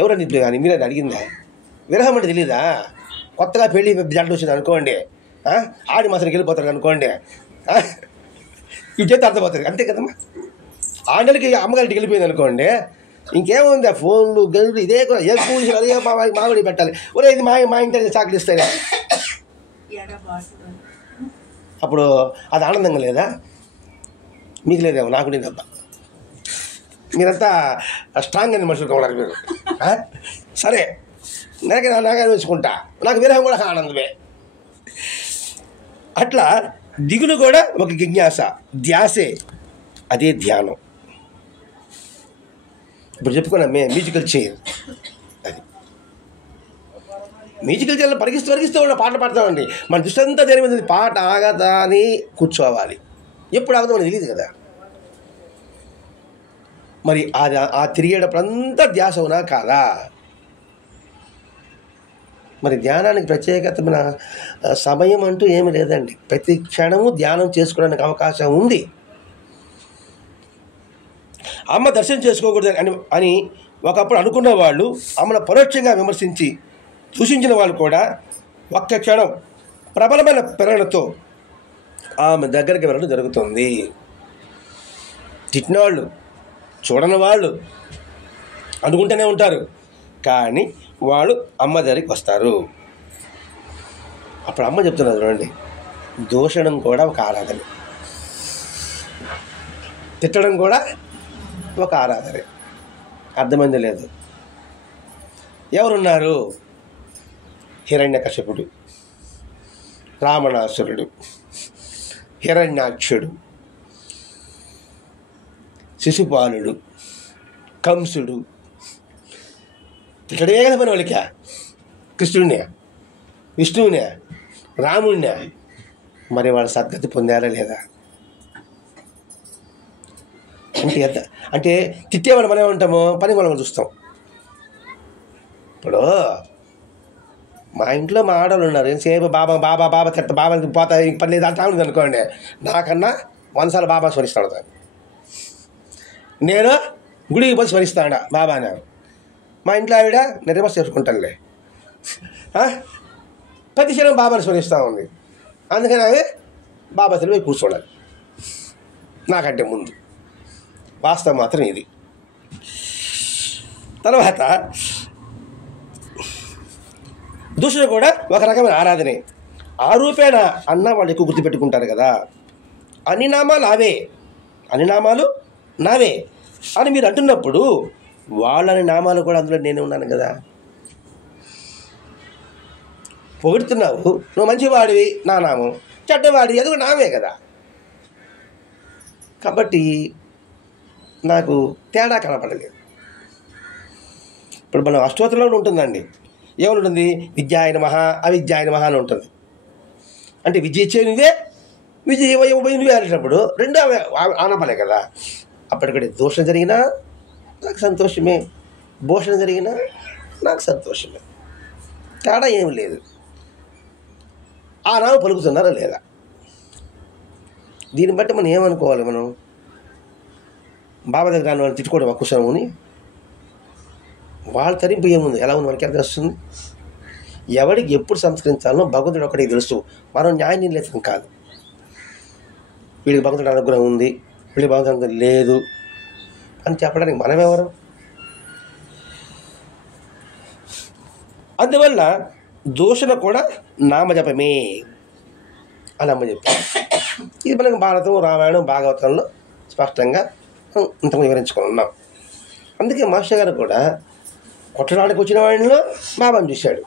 ఎవరండి ఇప్పుడు కానీ మీరే అడిగిందా? విరహం అంటే తెలీదా? కొత్తగా పెళ్ళి జంట వచ్చింది అనుకోండి, ఆడి మాసరికి వెళ్ళిపోతారు అనుకోండి, ఇవి చేస్తే అర్థమవుతుంది, అంతే కదమ్మా. ఆండలకి అమ్మగారికి వెళ్ళిపోయింది అనుకోండి, ఇంకేముంది, ఆ ఫోన్లు గదులు ఇదే కూడా ఏ స్కూల్ అదే మామిడి పెట్టాలి, ఒరే ఇది మా ఇంటి చాకలి ఇస్తాయి. అప్పుడు అది ఆనందంగా లేదా? మీకు లేదేమో, నాకు లేదబ్బా. మీరంతా స్ట్రాంగ్ అని మనుషులు కావాలి మీరు. సరే నాకే వేసుకుంటా, నాకు విరహం కూడా ఆనందమే. అట్లా దిగులు కూడా ఒక జిజ్ఞాస, ధ్యాసే, అదే ధ్యానం. ఇప్పుడు చెప్పుకున్నాం మ్యూజికల్ చైర్, అది మ్యూజికల్ చైర్లో పరిగిస్తూ ఉన్న పాటలు పాడతామండి. మన దృష్టి అంతా దేని మీద పాట ఆగదా అని కూర్చోవాలి. ఎప్పుడు ఆగదో మనకు తెలియదు కదా. మరి ఆ తిరిగేటప్పుడంతా ధ్యాస అవునా కాదా? మరి ధ్యానానికి ప్రత్యేకమైన సమయం అంటూ ఏమి లేదండి. ప్రతి క్షణము ధ్యానం చేసుకోవడానికి అవకాశం ఉంది. అమ్మ దర్శనం చేసుకోకూడదు అని ఒకప్పుడు అనుకున్న వాళ్ళు, అమ్మను పరోక్షంగా విమర్శించి సూచించిన వాళ్ళు కూడా ఒక్క క్షణం ప్రబలమైన ప్రేరణతో ఆమె దగ్గరికి వెళ్ళడం జరుగుతుంది. తిట్టిన వాళ్ళు, చూడని వాళ్ళు అనుకుంటూనే ఉంటారు, కానీ వాళ్ళు అమ్మ దగ్గరికి వస్తారు. అప్పుడు అమ్మ చెప్తున్నారు చూడండి, దూషణం కూడా ఒక ఆరాధన, తిట్టడం కూడా ఒక ఆరాధనే. అర్థమైంది లేదు? ఎవరున్నారు? హిరణ్యకశిపుడు, రావణాసురుడు, హిరణ్యాక్షుడు, శిశుపాలుడు, కంసుడు. ఇక్కడే కదా మన వాళ్ళకి కృష్ణుడినే, విష్ణువునే, రాముడినే. మరి వాళ్ళు సద్గతి పొందారా లేదా? అంటే తిట్టేవాళ్ళు మనమే ఉంటాము, పని మనం చూస్తాం. ఇప్పుడు మా ఇంట్లో మా ఆడవాళ్ళు ఉన్నారు, ఎంతసేపు బాబా బాబా బాబా తిట్ట బాబా పోతా పని లేదు అంటా ఉంది అనుకోండి, నాకన్నా 100 సార్లు బాబా స్మరిస్తాడు. నేను గుడికి పోయి స్మరిస్తాడా బాబా అన్నారు. మా ఇంట్లో ఆవిడ నేను రివర్స్ చేసుకుంటానులే, ప్రతి క్షణం బాబాని స్మరిస్తూ ఉంది. అందుకని అవి బాబా తెలివి కూర్చోడాలి నాకంటే ముందు. వాస్తవం మాత్రం ఇది. తర్వాత దూషణ కూడా ఒక రకమైన ఆరాధనే. ఆ రూపేణ అన్న వాళ్ళు ఎక్కువ గుర్తుపెట్టుకుంటారు కదా. అన్ని నామాలు నావే అని మీరు అంటున్నప్పుడు వాళ్ళని నామాలు కూడా అందులో నేనే ఉన్నాను కదా. పొగుడుతున్నావు, నువ్వు మంచివాడివి నా నామం, చెడ్డవాడివి అది కూడా నామే కదా. కాబట్టి నాకు తేడా కనపడలేదు. ఇప్పుడు మనం అష్టోత్తరంలో ఉంటుందండి, ఏమనుంటుంది? విద్యాయ నమః అవిద్యాయ నమః అని ఉంటుంది. అంటే విద్య ఇచ్చే నువ్వే, విద్య నువ్వే అనేటప్పుడు రెండు ఆనపలే కదా. అప్పటికడే దోషం జరిగినా నాకు సంతోషమే, భూషణ జరిగినా నాకు సంతోషమే, తేడా ఏమి లేదు. ఆ నామ పలుకుతున్నారా లేదా? దీన్ని బట్టి మనం ఏమనుకోవాలి? మనం బాబా దగ్గర వాళ్ళని తిట్టుకోవడం అక్కుసాముని వాళ్ళ తరింపు ఏముంది, ఎలా ఉంది మనకి ఎంత వస్తుంది? ఎవడికి ఎప్పుడు సంస్కరించాలో భగవంతుడు ఒకటికి తెలుసు. మనం న్యాయ నిర్ణేతం కాదు. వీడికి భగవంతుడు అనుగ్రహం ఉంది, వీడికి భగవంతుడు లేదు అని చెప్పడానికి మనమెవరు? అందువల్ల దూషణ కూడా నామజపమే అని అమ్మ చెప్పారు. ఇది మనకు భారతం, రామాయణం, భాగవతంలో స్పష్టంగా ఇంతకు వివరించుకొని ఉన్నాం. అందుకే మాస్టర్ గారు కూడా కొట్టడానికి వచ్చిన వాడిలో బాబాను చూశాడు,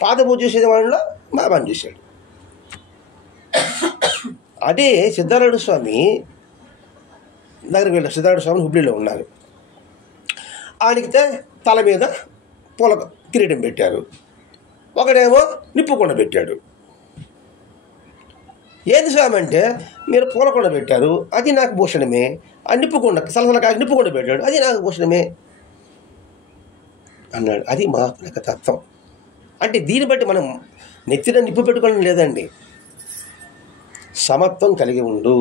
పాద పూజ చేసే వాడిలో బాబాను చూశాడు. అదే సిద్ధారూఢ స్వామి దగ్గరికి వెళ్ళారు. సిద్ధారూఢ స్వామి హుబ్లీలో ఉన్నారు. ఆయనకి తల మీద పూల కిరీటం పెట్టారు, ఒకడేమో నిప్పుకొండ పెట్టాడు. ఏది స్వామి అంటే, మీరు పూలకొండ పెట్టారు, అది నాకు భూషణమే. ఆ నిప్పుకొండ సలసలకాకి నిప్పుకొండ పెట్టాడు, అది నాకు భూషణమే అన్నాడు. అది మహాత్మ యొక్క తత్వం. అంటే దీన్ని బట్టి మనం నెత్తిన నిప్పు పెట్టుకోవడం లేదండి. సమత్వం కలిగి ఉండు.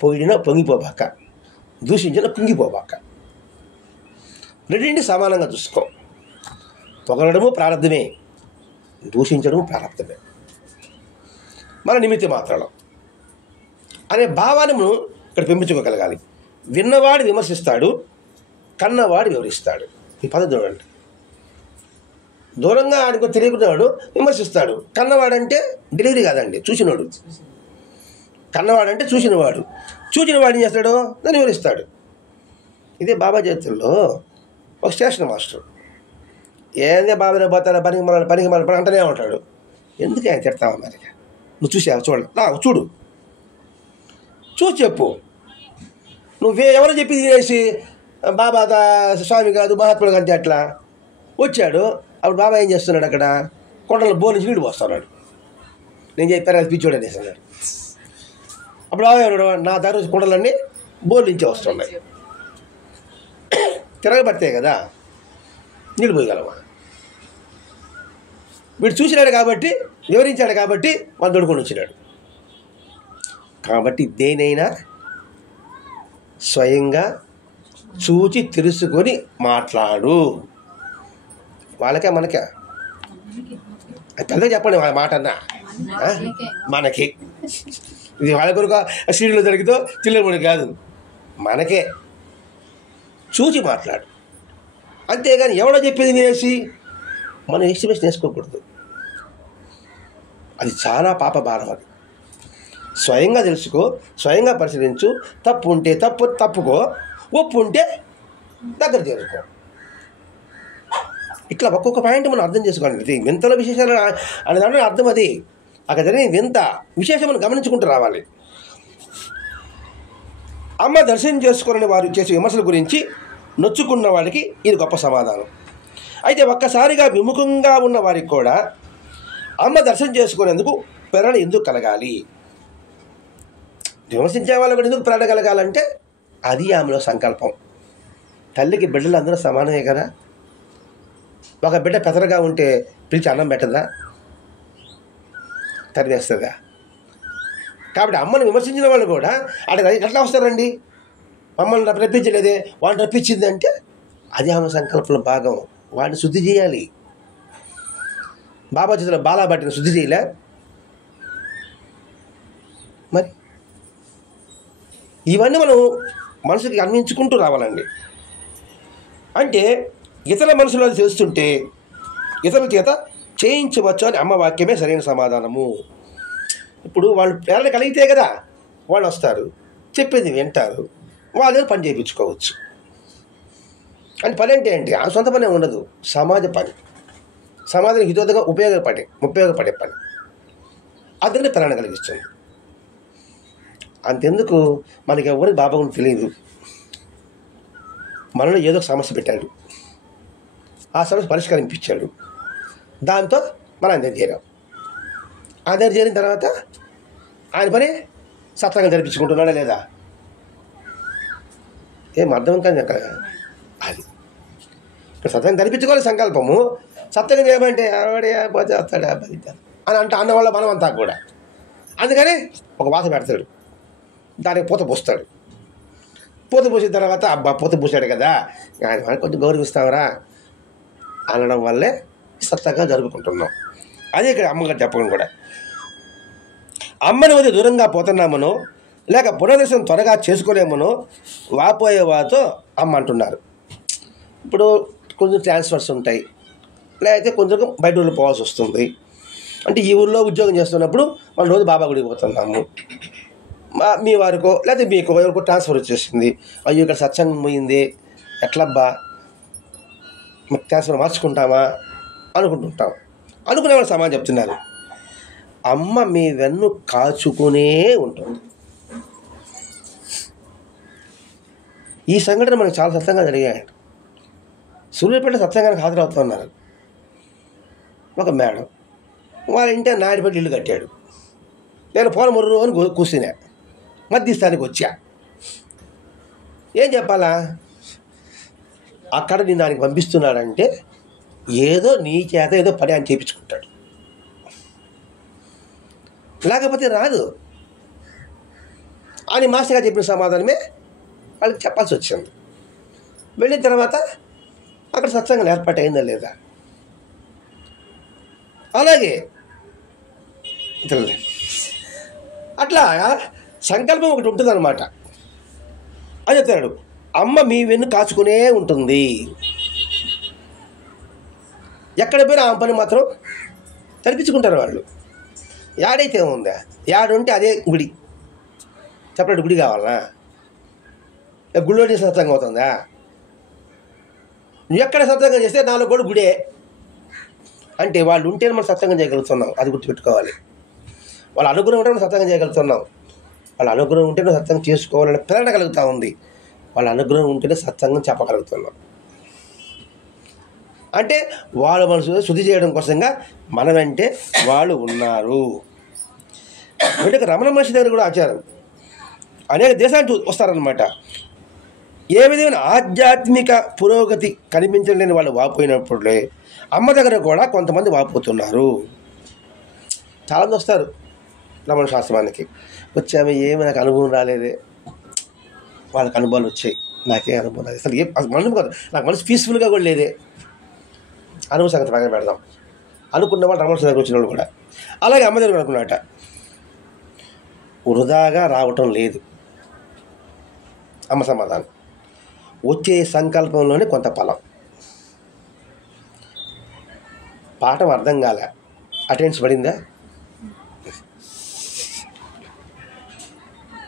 పొగిడినా పొంగిపోబాక, దూషించిన కుంగిపోబాక. రెండింటి సమానంగా చూసుకో. పొగడము ప్రారంధమే, దూషించడము ప్రారంధమే. మన నిమిత్త మాత్రం అనే భావాన్ని మనం ఇక్కడ పెంపించుకోగలగాలి. విన్నవాడు విమర్శిస్తాడు, కన్నవాడు వివరిస్తాడు. ఈ పద్ధతి చూడండి. దూరంగా ఆడికి తెలియకున్నవాడు విమర్శిస్తాడు. కన్నవాడంటే డెలివరీ కాదండి, చూసినవాడు. కన్నవాడంటే చూసినవాడు, చూచిన వాడు ఏం చేస్తాడు, దాన్ని వివరిస్తాడు. ఇదే బాబా చేతుల్లో ఒక స్టేషన్ మాస్టర్ ఏందే బాబానే పోతారా పనికి మన అంటనే ఉంటాడు. ఎందుకు ఆయన తిడతావా మరి, నువ్వు చూసావు చూడు చూసి చెప్పు. నువ్వే ఎవరో చెప్పి తినేసి బాబా స్వామి కాదు మహాత్ముడు కంటే అట్లా వచ్చాడు. అప్పుడు బాబా ఏం చేస్తున్నాడు, అక్కడ కొండల బోర్ నుంచి నీళ్ళు పోస్తున్నాడు. నేను చెప్పాను అది పిచ్చోడు అనేసి అన్నాడు. అప్పుడు బాబా ఏమన్నాడు, నా దగ్గర కొండలన్నీ బోర్ నుంచి వస్తున్నాయి, తిరగబడతాయి కదా, నీళ్ళు పోయగలమా. వీడు చూసినాడు కాబట్టి, వివరించాడు కాబట్టి వాళ్ళు దొడుకొని వచ్చినాడు. కాబట్టి దేనైనా స్వయంగా చూచి తెలుసుకొని మాట్లాడు. వాళ్ళకే మనకే పెద్దగా చెప్పండి వాళ్ళ మాట అన్నా మనకి. ఇది వాళ్ళ కొరకు సీడీలో జరిగితే చిల్లరముడి కాదు, మనకే చూచి మాట్లాడు. అంతేగాని ఎవడో చెప్పేది వినేసి మనం ఎస్టిమేషన్ వేసుకోకూడదు. అది చాలా పాప భారం. అది స్వయంగా తెలుసుకో, స్వయంగా పరిశీలించు. తప్పు ఉంటే తప్పుకో, ఒప్పు ఉంటే దగ్గర చేరుకో. ఇట్లా ఒక్కొక్క పాయింట్ మనం అర్థం చేసుకోవాలి. ఇది వింతల విశేషాలు అనే దాంట్లో అర్థం అది. అక్కడ జరిగిన వింత విశేషం మనం గమనించుకుంటూ రావాలి. అమ్మ దర్శనం చేసుకోవాలని వారు చేసే విమర్శల గురించి నొచ్చుకున్న వాడికి ఇది గొప్ప సమాధానం. అయితే ఒక్కసారిగా విముఖంగా ఉన్న వారికి కూడా అమ్మ దర్శనం చేసుకునేందుకు ప్రేరణ ఎందుకు కలగాలి? విమర్శించే వాళ్ళు కూడా ఎందుకు ప్రేరణ కలగాలంటే అది ఆమెలో సంకల్పం. తల్లికి బిడ్డలు అందరూ సమానమే కదా. ఒక బిడ్డ పెదరగా ఉంటే పిలిచి అన్నం పెట్టదా, తరివేస్తుందా? కాబట్టి అమ్మని విమర్శించిన వాళ్ళు కూడా అక్కడ ఎట్లా వస్తారండి, మమ్మల్ని రప్పించలేదే వాడిని రప్పించింది అంటే అది ఆమె సంకల్పంలో భాగం. వాడిని శుద్ధి చేయాలి. బాబా చేతిలో బాలా బట్టిన శుద్ధి చేయలే మరి. ఇవన్నీ మనం మనసుకి అన్వించుకుంటూ రావాలండి. అంటే ఇతర మనసులో చేస్తుంటే ఇతరుల చేత చేయించవచ్చు అని అమ్మ వాక్యమే సరైన సమాధానము. ఇప్పుడు వాళ్ళు ప్రేరణ కలిగితే కదా వాళ్ళు వస్తారు, చెప్పేది వింటారు, వాళ్ళని పని చేయించుకోవచ్చు. అని పని అంటే ఏంటి, ఆ సొంత పని ఉండదు, సమాజ పని, సమాజానికి హితోదగా ఉపయోగపడే పని. అతన్ని ప్రేరణ కలిగిస్తుంది. అంతెందుకు మనకి ఎవరికి బాబా గురించి తెలియదు, మనలో ఏదో ఒక సమస్య పెట్టాడు, ఆ సమస్య పరిష్కరించాడు, దాంతో మనం అందరి చేరాం. అందరి చేరిన తర్వాత ఆయన పని సత్సంగం జరిపించుకుంటున్నాడా లేదా, ఏం అర్థం కాదు అక్కడ. అది ఇప్పుడు సత్సంగం జరిపించుకోవాలి సంకల్పము. సత్సంగం చేయమంటే ఆవిడే చేస్తాడా అని అన్నవాళ్ళ మనం అంతా కూడా. అందుకని ఒక వాత పెడతాడు, దానికి పూత పోస్తాడు. పూత పూసిన తర్వాత అబ్బా పూత పూసాడు కదా ఆయన మనకి కొంచెం గౌరవిస్తావరా అనడం వల్లే సత్సంగా జరుపుకుంటున్నాం. అదే ఇక్కడ అమ్మగారు చెప్పడం కూడా. అమ్మని వదిలి దూరంగా పోతున్నామనో లేక పునర్దర్శనం త్వరగా చేసుకోలేమనో వాపోయే వాతో అమ్మ అంటున్నారు. ఇప్పుడు కొంచెం ట్రాన్స్ఫర్స్ ఉంటాయి, లేకపోతే కొంచెం బయట ఊళ్ళో పోవాల్సి వస్తుంది. అంటే ఈ ఊళ్ళో ఉద్యోగం చేస్తున్నప్పుడు మనం రోజు బాబా గుడికి పోతున్నాము, మీ వారికో లేకపోతే మీకు ఎవరికో ట్రాన్స్ఫర్ వచ్చేసింది, అయ్యో ఇక్కడ సత్సంగం పోయింది ఎట్లబ్బా ట్రాన్స్ఫర్ మార్చుకుంటామా అనుకుంటుంటాం. అనుకునే వాళ్ళు సమాజం చెప్తున్నారు, అమ్మ మీ వెన్ను కాచుకునే ఉంటుంది. ఈ సంఘటన మనకు చాలా సత్సంగా జరిగాయి. సూర్యాపేట సత్సంగానికి హాజరవుతున్నారు ఒక మేడం, వాళ్ళ ఇంటే నాయుడుపేట ఇల్లు కట్టాడు. నేను పోలమర్రు అని కూర్చున్నా, మధ్యస్థానికి వచ్చా. ఏం చెప్పాలా, అక్కడ నేను దానికి పంపిస్తున్నాడంటే ఏదో నీ చేత ఏదో పని అని చేయించుకుంటాడు, లేకపోతే రాదు అని మాస్టర్గా చెప్పిన సమాధానమే వాళ్ళకి చెప్పాల్సి వచ్చింది. వెళ్ళిన తర్వాత అక్కడ సత్సంగం ఏర్పాటు అయిందా లేదా. అలాగే అట్లా సంకల్పం ఒకటి ఉంటుంది అన్నమాట. అని చెప్తాడు, అమ్మ మీ వెన్ను కాచుకునే ఉంటుంది. ఎక్కడ పోయినా ఆ పని మాత్రం తరిపించుకుంటారు వాళ్ళు. యాడైతే ఉందా, యాడుంటే అదే గుడి. సపరేట్ గుడి కావాలనా? గుడిలో చేసిన సత్సంగం అవుతుందా? నువ్వు ఎక్కడ సత్సంగం చేస్తే నాలో కూడా గుడే అంటే వాళ్ళు ఉంటేనే మనం సత్సంగం చేయగలుగుతున్నాం. అది గుర్తుపెట్టుకోవాలి. వాళ్ళ అనుగ్రహం ఉంటే మనం సత్సంగం చేయగలుగుతున్నాం. వాళ్ళ అనుగ్రహం ఉంటేనే సత్సంగం చేసుకోవాలని ప్రేరణ కలుగుతూ ఉంది. వాళ్ళ అనుగ్రహం ఉంటేనే సత్సంగం చెప్పగలుగుతున్నాం. అంటే వాళ్ళ మనసు శుద్ధి చేయడం కోసంగా మన వెంటే వాళ్ళు ఉన్నారు. వీటికి రమణ మహర్షి దగ్గర కూడా ఆచారం. అనేక దేశానికి వస్తారనమాట. ఏ విధమైన ఆధ్యాత్మిక పురోగతి కనిపించలేని వాళ్ళు వాపోయినప్పుడే అమ్మ దగ్గర కూడా కొంతమంది వాపోతున్నారు. చాలామంది వస్తారు రమణ శాస్త్రానికి. వచ్చాము, ఏమి నాకు అనుభవం రాలేదే. వాళ్ళకి అనుభవాలు వచ్చాయి, నాకే అనుభవం రాలేదు. అసలు అనుభవం కాదు, నాకు మనసు పీస్ఫుల్గా కూడా లేదే. అనుభవ సంగతి పక్కన పెడదాం. అనుకున్న వాళ్ళు రమణ దగ్గర వచ్చిన వాళ్ళు కూడా అలాగే అమ్మ దగ్గర అనుకున్నట. వృధాగా రావటం లేదు అమ్మ సమాధానం. వచ్చే సంకల్పంలోనే కొంత ఫలం. పాఠం అర్థం కాలే, అటెండెన్స్ పడిందా?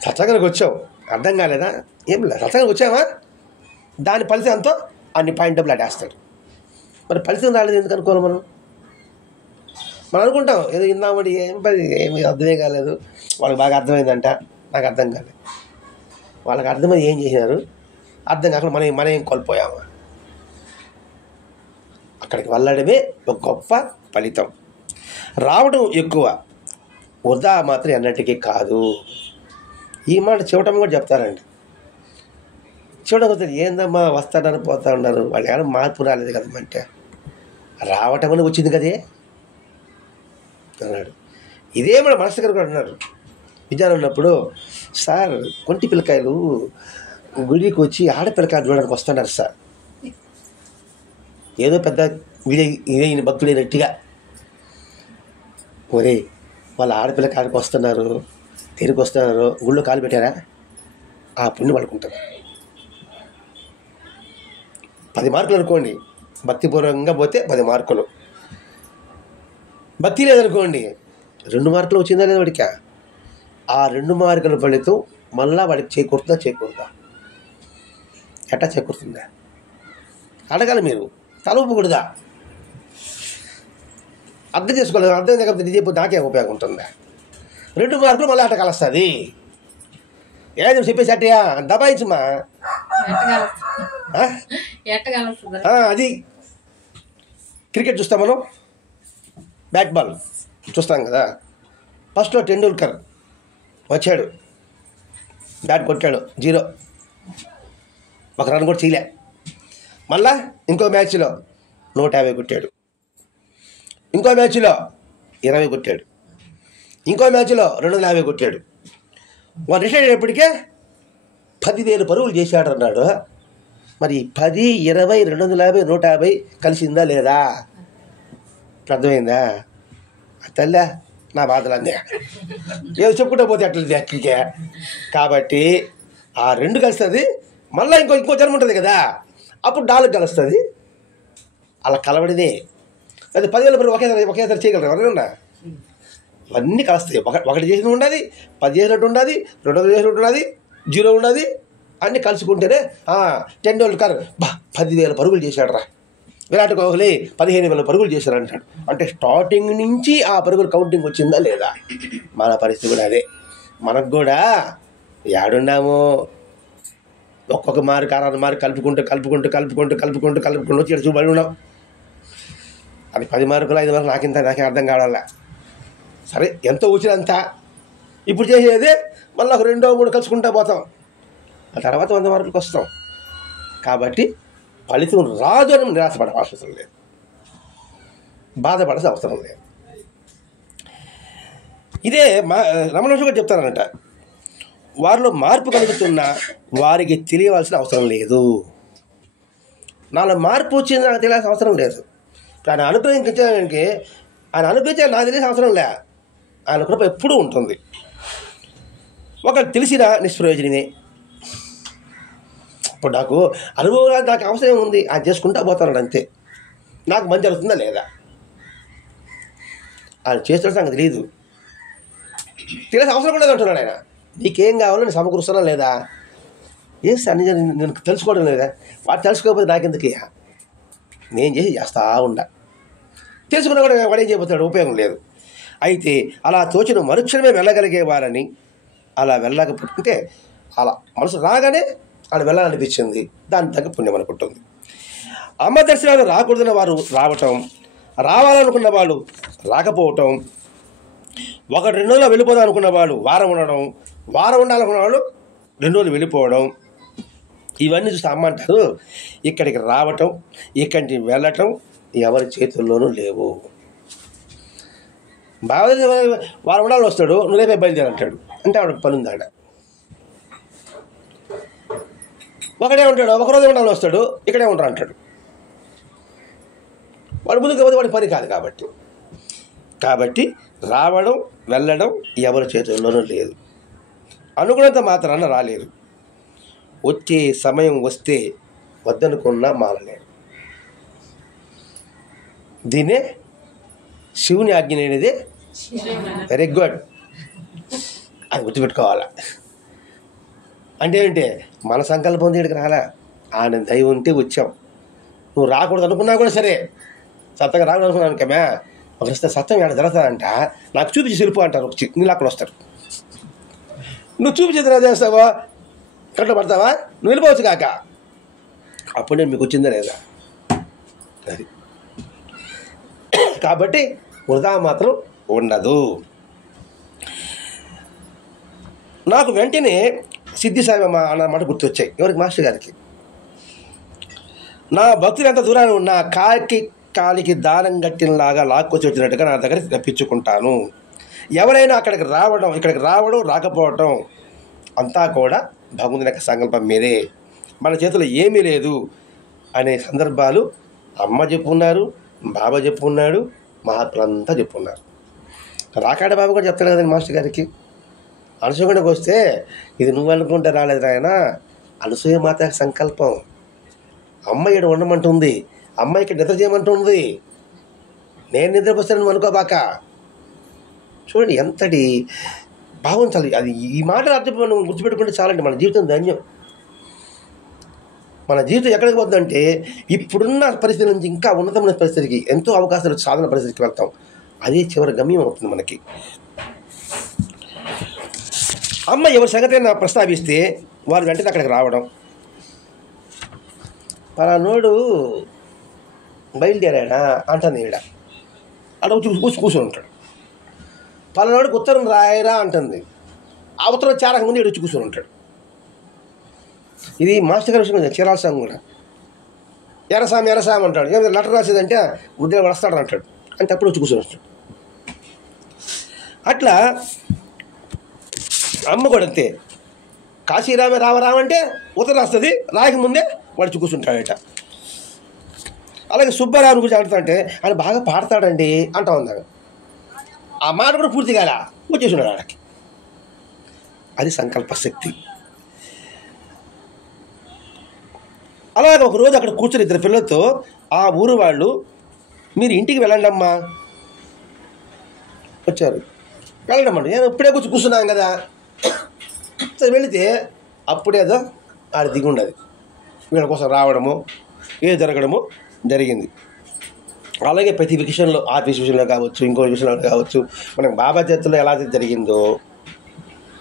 సత్సంగానికి వచ్చావు, అర్థం కాలేదా? ఏం లేదు, సత్సంగానికి వచ్చావా, దాని ఫలితంతో అన్ని పాయింట్ డబ్బులు అడేస్తాడు. మరి ఫలితం రాలేదు ఎందుకు అనుకోవాలి మనం? మనం అనుకుంటాం ఏదో విన్నామడి, ఏమి అర్థమే కాలేదు. వాళ్ళకి బాగా అర్థమైందంట, నాకు అర్థం కాలేదు. వాళ్ళకి అర్థమై ఏం చేసినారు? అర్థం కాకుండా మనం ఏం కోల్పోయాము. అక్కడికి వెళ్ళడమే ఒక గొప్ప ఫలితం. రావడం ఎక్కువ, వృధా మాత్రం ఎన్నటికీ కాదు. ఈ మాట చివటం కూడా చెప్తారండి. చివటం వస్తారు, ఏందమ్మా వస్తాడని పోతా ఉన్నారు, వాళ్ళు ఏమైనా మార్పు రాలేదు కదమంటే, రావటం అని వచ్చింది కదే అన్నాడు. ఇదే మన మనసు దగ్గర కూడా అన్నారు. విజయాలు ఉన్నప్పుడు, సార్ కొంటి పిల్లకాయలు గుడికి వచ్చి ఆడపిల్లకాయలు చూడడానికి వస్తున్నారు సార్. ఏదో పెద్ద ఇదే భక్తుడైనట్టుగా, ఒరే వాళ్ళ ఆడపిల్ల కాడికి వస్తున్నారు, తిరిగి వస్తున్నారు, గుళ్ళో కాలు పెట్టారా, ఆ పుణ్యం పడుకుంటారు. 10 మార్కులు అనుకోండి, భక్తిపూర్వకంగా పోతే 10 మార్కులు. భక్తి లేదనుకోండి, 2 మార్కులు వచ్చిందా లేదా వాడికి? ఆ 2 మార్కుల ఫలితం మళ్ళా వాడికి చేకూరుతుందా? ఎట్టా చేకూరుతుందా? అడగాలి మీరు, తల ఊపకూడదా? అర్థం చేసుకోలేదు. అర్థం కాకపోతే ఇది చెప్పి నాకే ఉపయోగం ఉంటుందా? 2 మార్కులు మళ్ళీ ఆట కలుస్తుంది. ఏదో చెప్పేసి అట్టయా దబాయించమ్మా, అది క్రికెట్ చూస్తాం మనం, బ్యాట్ బాల్ చూస్తాం కదా. ఫస్ట్లో టెండూల్కర్ వచ్చాడు, బ్యాట్ కొట్టాడు, 0, 1 రన్ కూడా చేయలే. మళ్ళా ఇంకో మ్యాచ్లో 150 కొట్టాడు, ఇంకో మ్యాచ్లో 20 కొట్టాడు, ఇంకో మ్యాచ్లో 250 కొట్టాడు. వాడు రిటైర్ అయ్యేప్పటికే 10,000 పరుగులు చేశాడు అన్నాడు. మరి 10, 20, 250, 150 కలిసిందా లేదా? అర్థమైందా? తల్లా నా బాధలన్నీ ఏదో చెప్పుకుంటూ పోతే అట్లా అట్లకే. కాబట్టి ఆ 2 కలుస్తుంది, మళ్ళీ ఇంకో జన్మ ఉంటుంది కదా, అప్పుడు 4 కలుస్తుంది. అలా కలవడిదే. అది 10,000 పరుగులు ఒకేసారి చేయగలరు ఎవరైనా? ఇవన్నీ కలుస్తాయి. ఒకటి చేసిన ఉండాలి, 10 చేసినట్టు ఉండాలి, 200 చేసినట్టు ఉండాలి, 0 ఉండాలి. అన్నీ కలుసుకుంటేనే టెండూల్కర్ 10,000 పరుగులు చేశాడు రా, విరాట్ కోహ్లీ 15,000 పరుగులు చేశారు అంటాడు. అంటే స్టార్టింగ్ నుంచి ఆ పరుగులు కౌంటింగ్ వచ్చిందా లేదా? మన పరిస్థితి కూడా అదే. మనకు కూడా ఏడున్నాము, ఒక్కొక్క మార్కు 6 మార్కు కలుపుకుంటూ వచ్చి చూపడి ఉన్నాం. అది 10 మార్కులు 5 మార్కులు నాకేం అర్థం కావాలా? సరే ఎంతో వచ్చినంత ఇప్పుడు చేసేదే మళ్ళీ ఒక 2, 3 కలుసుకుంటా పోతాం, ఆ తర్వాత 100 మార్కులకు వస్తాం. కాబట్టి ఫలితం రాదు అని నిరాశపడే అవసరం లేదు, బాధపడాల్సిన అవసరం లేదు. ఇదే రమణ మహర్షి కూడా చెప్తారన్నట, వారిలో మార్పు కలుగుతున్నా వారికి తెలియవలసిన అవసరం లేదు. నాలో మార్పు వచ్చింది నాకు తెలియాల్సిన అవసరం లేదు. ఆయన అనుగ్రహించడానికి నాకు తెలియాల్సిన అవసరం లే. ఆయన కృప ఎప్పుడూ ఉంటుంది. ఒకరు తెలిసిన నిష్ప్రయోజనమే. ఇప్పుడు నాకు అనుభవం, నాకు అవసరం ఉంది, అది చేసుకుంటా పోతాను అంతే. నాకు మంచి జరుగుతుందా లేదా? ఆయన చేస్తున్న సంగతి తెలియదు, తెలియాల్సిన అవసరం కూడా అంటున్నాడు ఆయన. నీకేం కావాలో నేను సమకూరుస్తున్నా లేదా? ఏ సార్ నేను తెలుసుకోవడం లేదా? వాడు తెలుసుకోకపోతే నాకెందుకు? నేను చేస్తా ఉండా. తెలుసుకున్నా కూడా వాడు ఏం చేయబోతాడు? ఉపయోగం లేదు. అయితే అలా తోచిన మరుక్షణమే వెళ్ళగలిగేవారని, అలా వెళ్ళకపోతే అలా మనసు రాగానే అక్కడ వెళ్ళాలనిపించింది, దాని తగ్గ పుణ్యం అనుకుంటుంది. అమ్మ దర్శనాలు రాకూడదన్న వారు రావటం, రావాలనుకున్న వాళ్ళు రాకపోవటం, 1-2 రోజులు వెళ్ళిపోదాం అనుకున్న వాళ్ళు వారం ఉండడం, వారం ఉండాలనుకున్న వాళ్ళు 2 రోజులు వెళ్ళిపోవడం, ఇవన్నీ చూస్తే అమ్మ అంటారు ఇక్కడికి రావటం, ఇక్కడికి వెళ్ళటం ఎవరి చేతుల్లోనూ లేవు. బాగా వారం ఉండాలని వస్తాడు, నువ్వు రేపే బయలుదేరి అంటాడు. అంటే ఆవిడకి పని ఉంది ఆడ. ఒకడే ఉంటాడు, ఒకరోజు ఉండాలని వస్తాడు, ఇక్కడే ఉంటాడు అంటాడు. వాడు ముందుకు పోతే వాడి పని కాదు. కాబట్టి రావడం వెళ్ళడం ఎవరి చేతుల్లోనూ లేదు. అనుకున్నంత మాత్రాన రాలేరు. వచ్చే సమయం వస్తే వద్దనుకున్నా మానలేరు. దీన్నే శివుని ఆజ్ఞ లేనిదే. వెరీ గుడ్, అది గుర్తుపెట్టుకోవాలా. అంటే మన సంకల్పం తీడికి రాలా, ఆయన దయ ఉంటే వచ్చాం. నువ్వు రాకూడదు అనుకున్నా కూడా సరే, సత్తంగా రాకూడదు అనుకున్నాను కమే ఒక సత్యం ఏడ జరుగుతుందంట, నాకు చూపించి శిల్పు అంటారు. వచ్చి నీళ్ళు అక్కడ వస్తారు. నువ్వు చూపించేది రా చేస్తావా, కట్ట పడతావా, నువ్వు వెళ్ళిపోవచ్చు కాక. అప్పుడు నేను మీకు వచ్చిందా లేదా? అది కాబట్టి వృధా మాత్రం ఉండదు. నాకు వెంటనే సిద్ధి సాయి అన్నమాట గుర్తొచ్చాయి. ఎవరికి? మాస్టర్ గారికి. నా భక్తులు ఎంత దూరాన్ని ఉన్నా కాలికి దారం గట్టినలాగా లాక్కొచ్చి వచ్చినట్టుగా నా దగ్గర రప్పించుకుంటాను. ఎవరైనా ఇక్కడికి రావడం రాకపోవటం అంతా కూడా భగవంతుని యొక్క సంకల్పం మీరే, మన చేతిలో ఏమీ లేదు అనే సందర్భాలు అమ్మ చెప్పున్నారు, బాబా చెప్పున్నాడు, మహాత్ములంతా చెప్పున్నారు. రాకాడ బాబు కూడా చెప్తాడు కదండి మాస్టర్ గారికి. అనసూయకి వస్తే ఇది నువ్వు అనుకుంటే రాలేదు ఆయన, అనసూయ మాత సంకల్పం. అమ్మ ఇక్కడ ఉండమంటుంది, అమ్మ ఇక్కడ నిద్ర చేయమంటుంది, నేను నిద్రపోస్తాను నువ్వు అనుకోబాక. చూడండి ఎంతటి భావించాలి. అది ఈ మాటలు అర్థం మనం గుర్తుపెట్టుకుంటే చాలండి, మన జీవితం ధన్యం. మన జీవితం ఎక్కడికి పోతుందంటే ఇప్పుడున్న పరిస్థితి నుంచి ఇంకా ఉన్నతమైన పరిస్థితికి, ఎంతో అవకాశాలు సాధన పరిస్థితికి వెళ్తాం. అదే చివరి గమ్యం అవుతుంది మనకి. అమ్మ ఎవరి సంగతి ప్రస్తావిస్తే వారు వెంటనే అక్కడికి రావడం. పలానోడు బయలుదేరాడా అంటుంది ఈడ, అక్కడ కూర్చొని ఉంటాడు. పలానోడికి ఉత్తరం రాయరా అంటుంది, ఆ ఉత్తరం చేరక ముందు ఈడ వచ్చి కూర్చొని ఉంటాడు. ఇది మాస్టర్ గారి విషయం. చీరాల స్వామి కూడా ఎర్రస్వామి అంటాడు. ఏమైనా లెటర్ రాసేదంటే ఉద్యోగం వస్తాడు అంటాడు, అంటే అప్పుడు వచ్చి కూర్చొని వస్తాడు. అట్లా అమ్మ కూడా అంతే. కాశీరామే రామంటే ఉత్తరం రాస్తుంది, రాకముందే వాడు కూర్చుంటాడట. అలాగే సుబ్బారావు గురించి అంటుంటే ఆయన బాగా పాడతాడండి అంటా ఉన్నాడు. ఆ మాట కూడా పూర్తి కాల, వచ్చేసినాడు ఆడకి. అది సంకల్ప శక్తి. అలాగే ఒకరోజు అక్కడ కూర్చొని 2 పిల్లలతో ఆ ఊరు వాళ్ళు, మీరు ఇంటికి వెళ్ళండి అమ్మా వచ్చారు. వెళ్ళండి, నేను ఇప్పుడే కూర్చున్నాను కదా. సరే వెళితే అప్పుడేదో ఆడ దిగి ఉండదు, వీళ్ళ కోసం రావడము ఏదో జరగడము జరిగింది. అలాగే ప్రతి విషయంలో, ఆఫీస్ విషయంలో కావచ్చు, ఇంకో విషయంలో కావచ్చు, మనకు బాబా చేతుల్లో ఎలా జరిగిందో,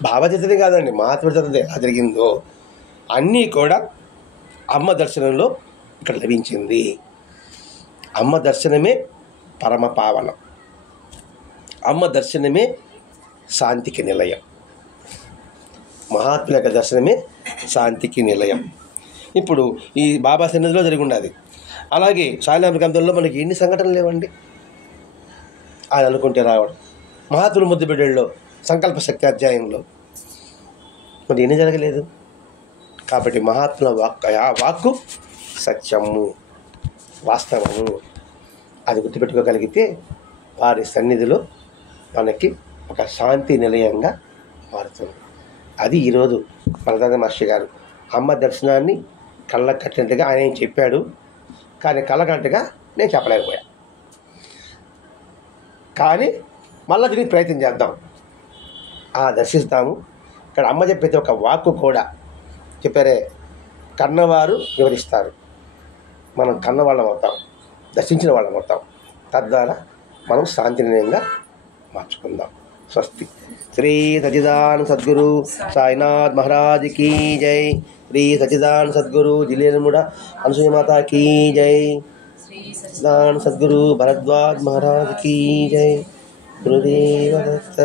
బాబా చేతులే కాదండి మహాత్ముడి చేతుల్లో ఎలా జరిగిందో అన్నీ కూడా అమ్మ దర్శనంలో ఇక్కడ లభించింది. అమ్మ దర్శనమే పరమ పావనం, అమ్మ దర్శనమే శాంతికి నిలయం, మహాత్ముల యొక్క దర్శనమే శాంతికి నిలయం. ఇప్పుడు ఈ బాబా సన్నిధిలో జరిగి ఉన్నది. అలాగే సాయినాథ గ్రంథంలో మనకి ఎన్ని సంఘటనలు లేవండి. ఆయన అనుకుంటే రావడం, మహాత్ముల ముద్దు బిడ్డల్లో సంకల్ప శక్తి అధ్యాయంలో మరి ఎన్ని జరగలేదు. కాబట్టి మహాత్ముల వాక్కు సత్యము, వాస్తవము. అది గుర్తుపెట్టుకోగలిగితే వారి సన్నిధిలో మనకి ఒక శాంతి నిలయంగా మారుతుంది. అది ఈరోజు పరదాన మాస్టర్ గారు అమ్మ దర్శనాన్ని కళ్ళకు కట్టినట్టుగా ఆయన ఏం చెప్పాడు, కానీ కళ్ళకంటగా నేను చెప్పలేకపోయా. కానీ మళ్ళీ దీనికి ప్రయత్నం చేద్దాం, దర్శిస్తాము. ఇక్కడ అమ్మ చెప్పే ప్రతి ఒక్క వాక్కు కూడా చెప్పారే, కన్నవారు వివరిస్తారు. మనం కన్నవాళ్ళం అవుతాం, దర్శించిన వాళ్ళం అవుతాం. తద్వారా మనం శాంతినిలయంగా మార్చుకుందాం. స్వస్తి. శ్రీ సచ్చిదానంద సద్గురు సాయినాథ్ మహారాజ్ కీ జై. శ్రీ సచ్చిదానంద సద్గురు జిలేముడ అనసూయమాత కీ జై. సచ్చిదానంద సద్గురు భరద్వాజ్ మహారాజ్ కీ జై. గురుదేవ దత్త.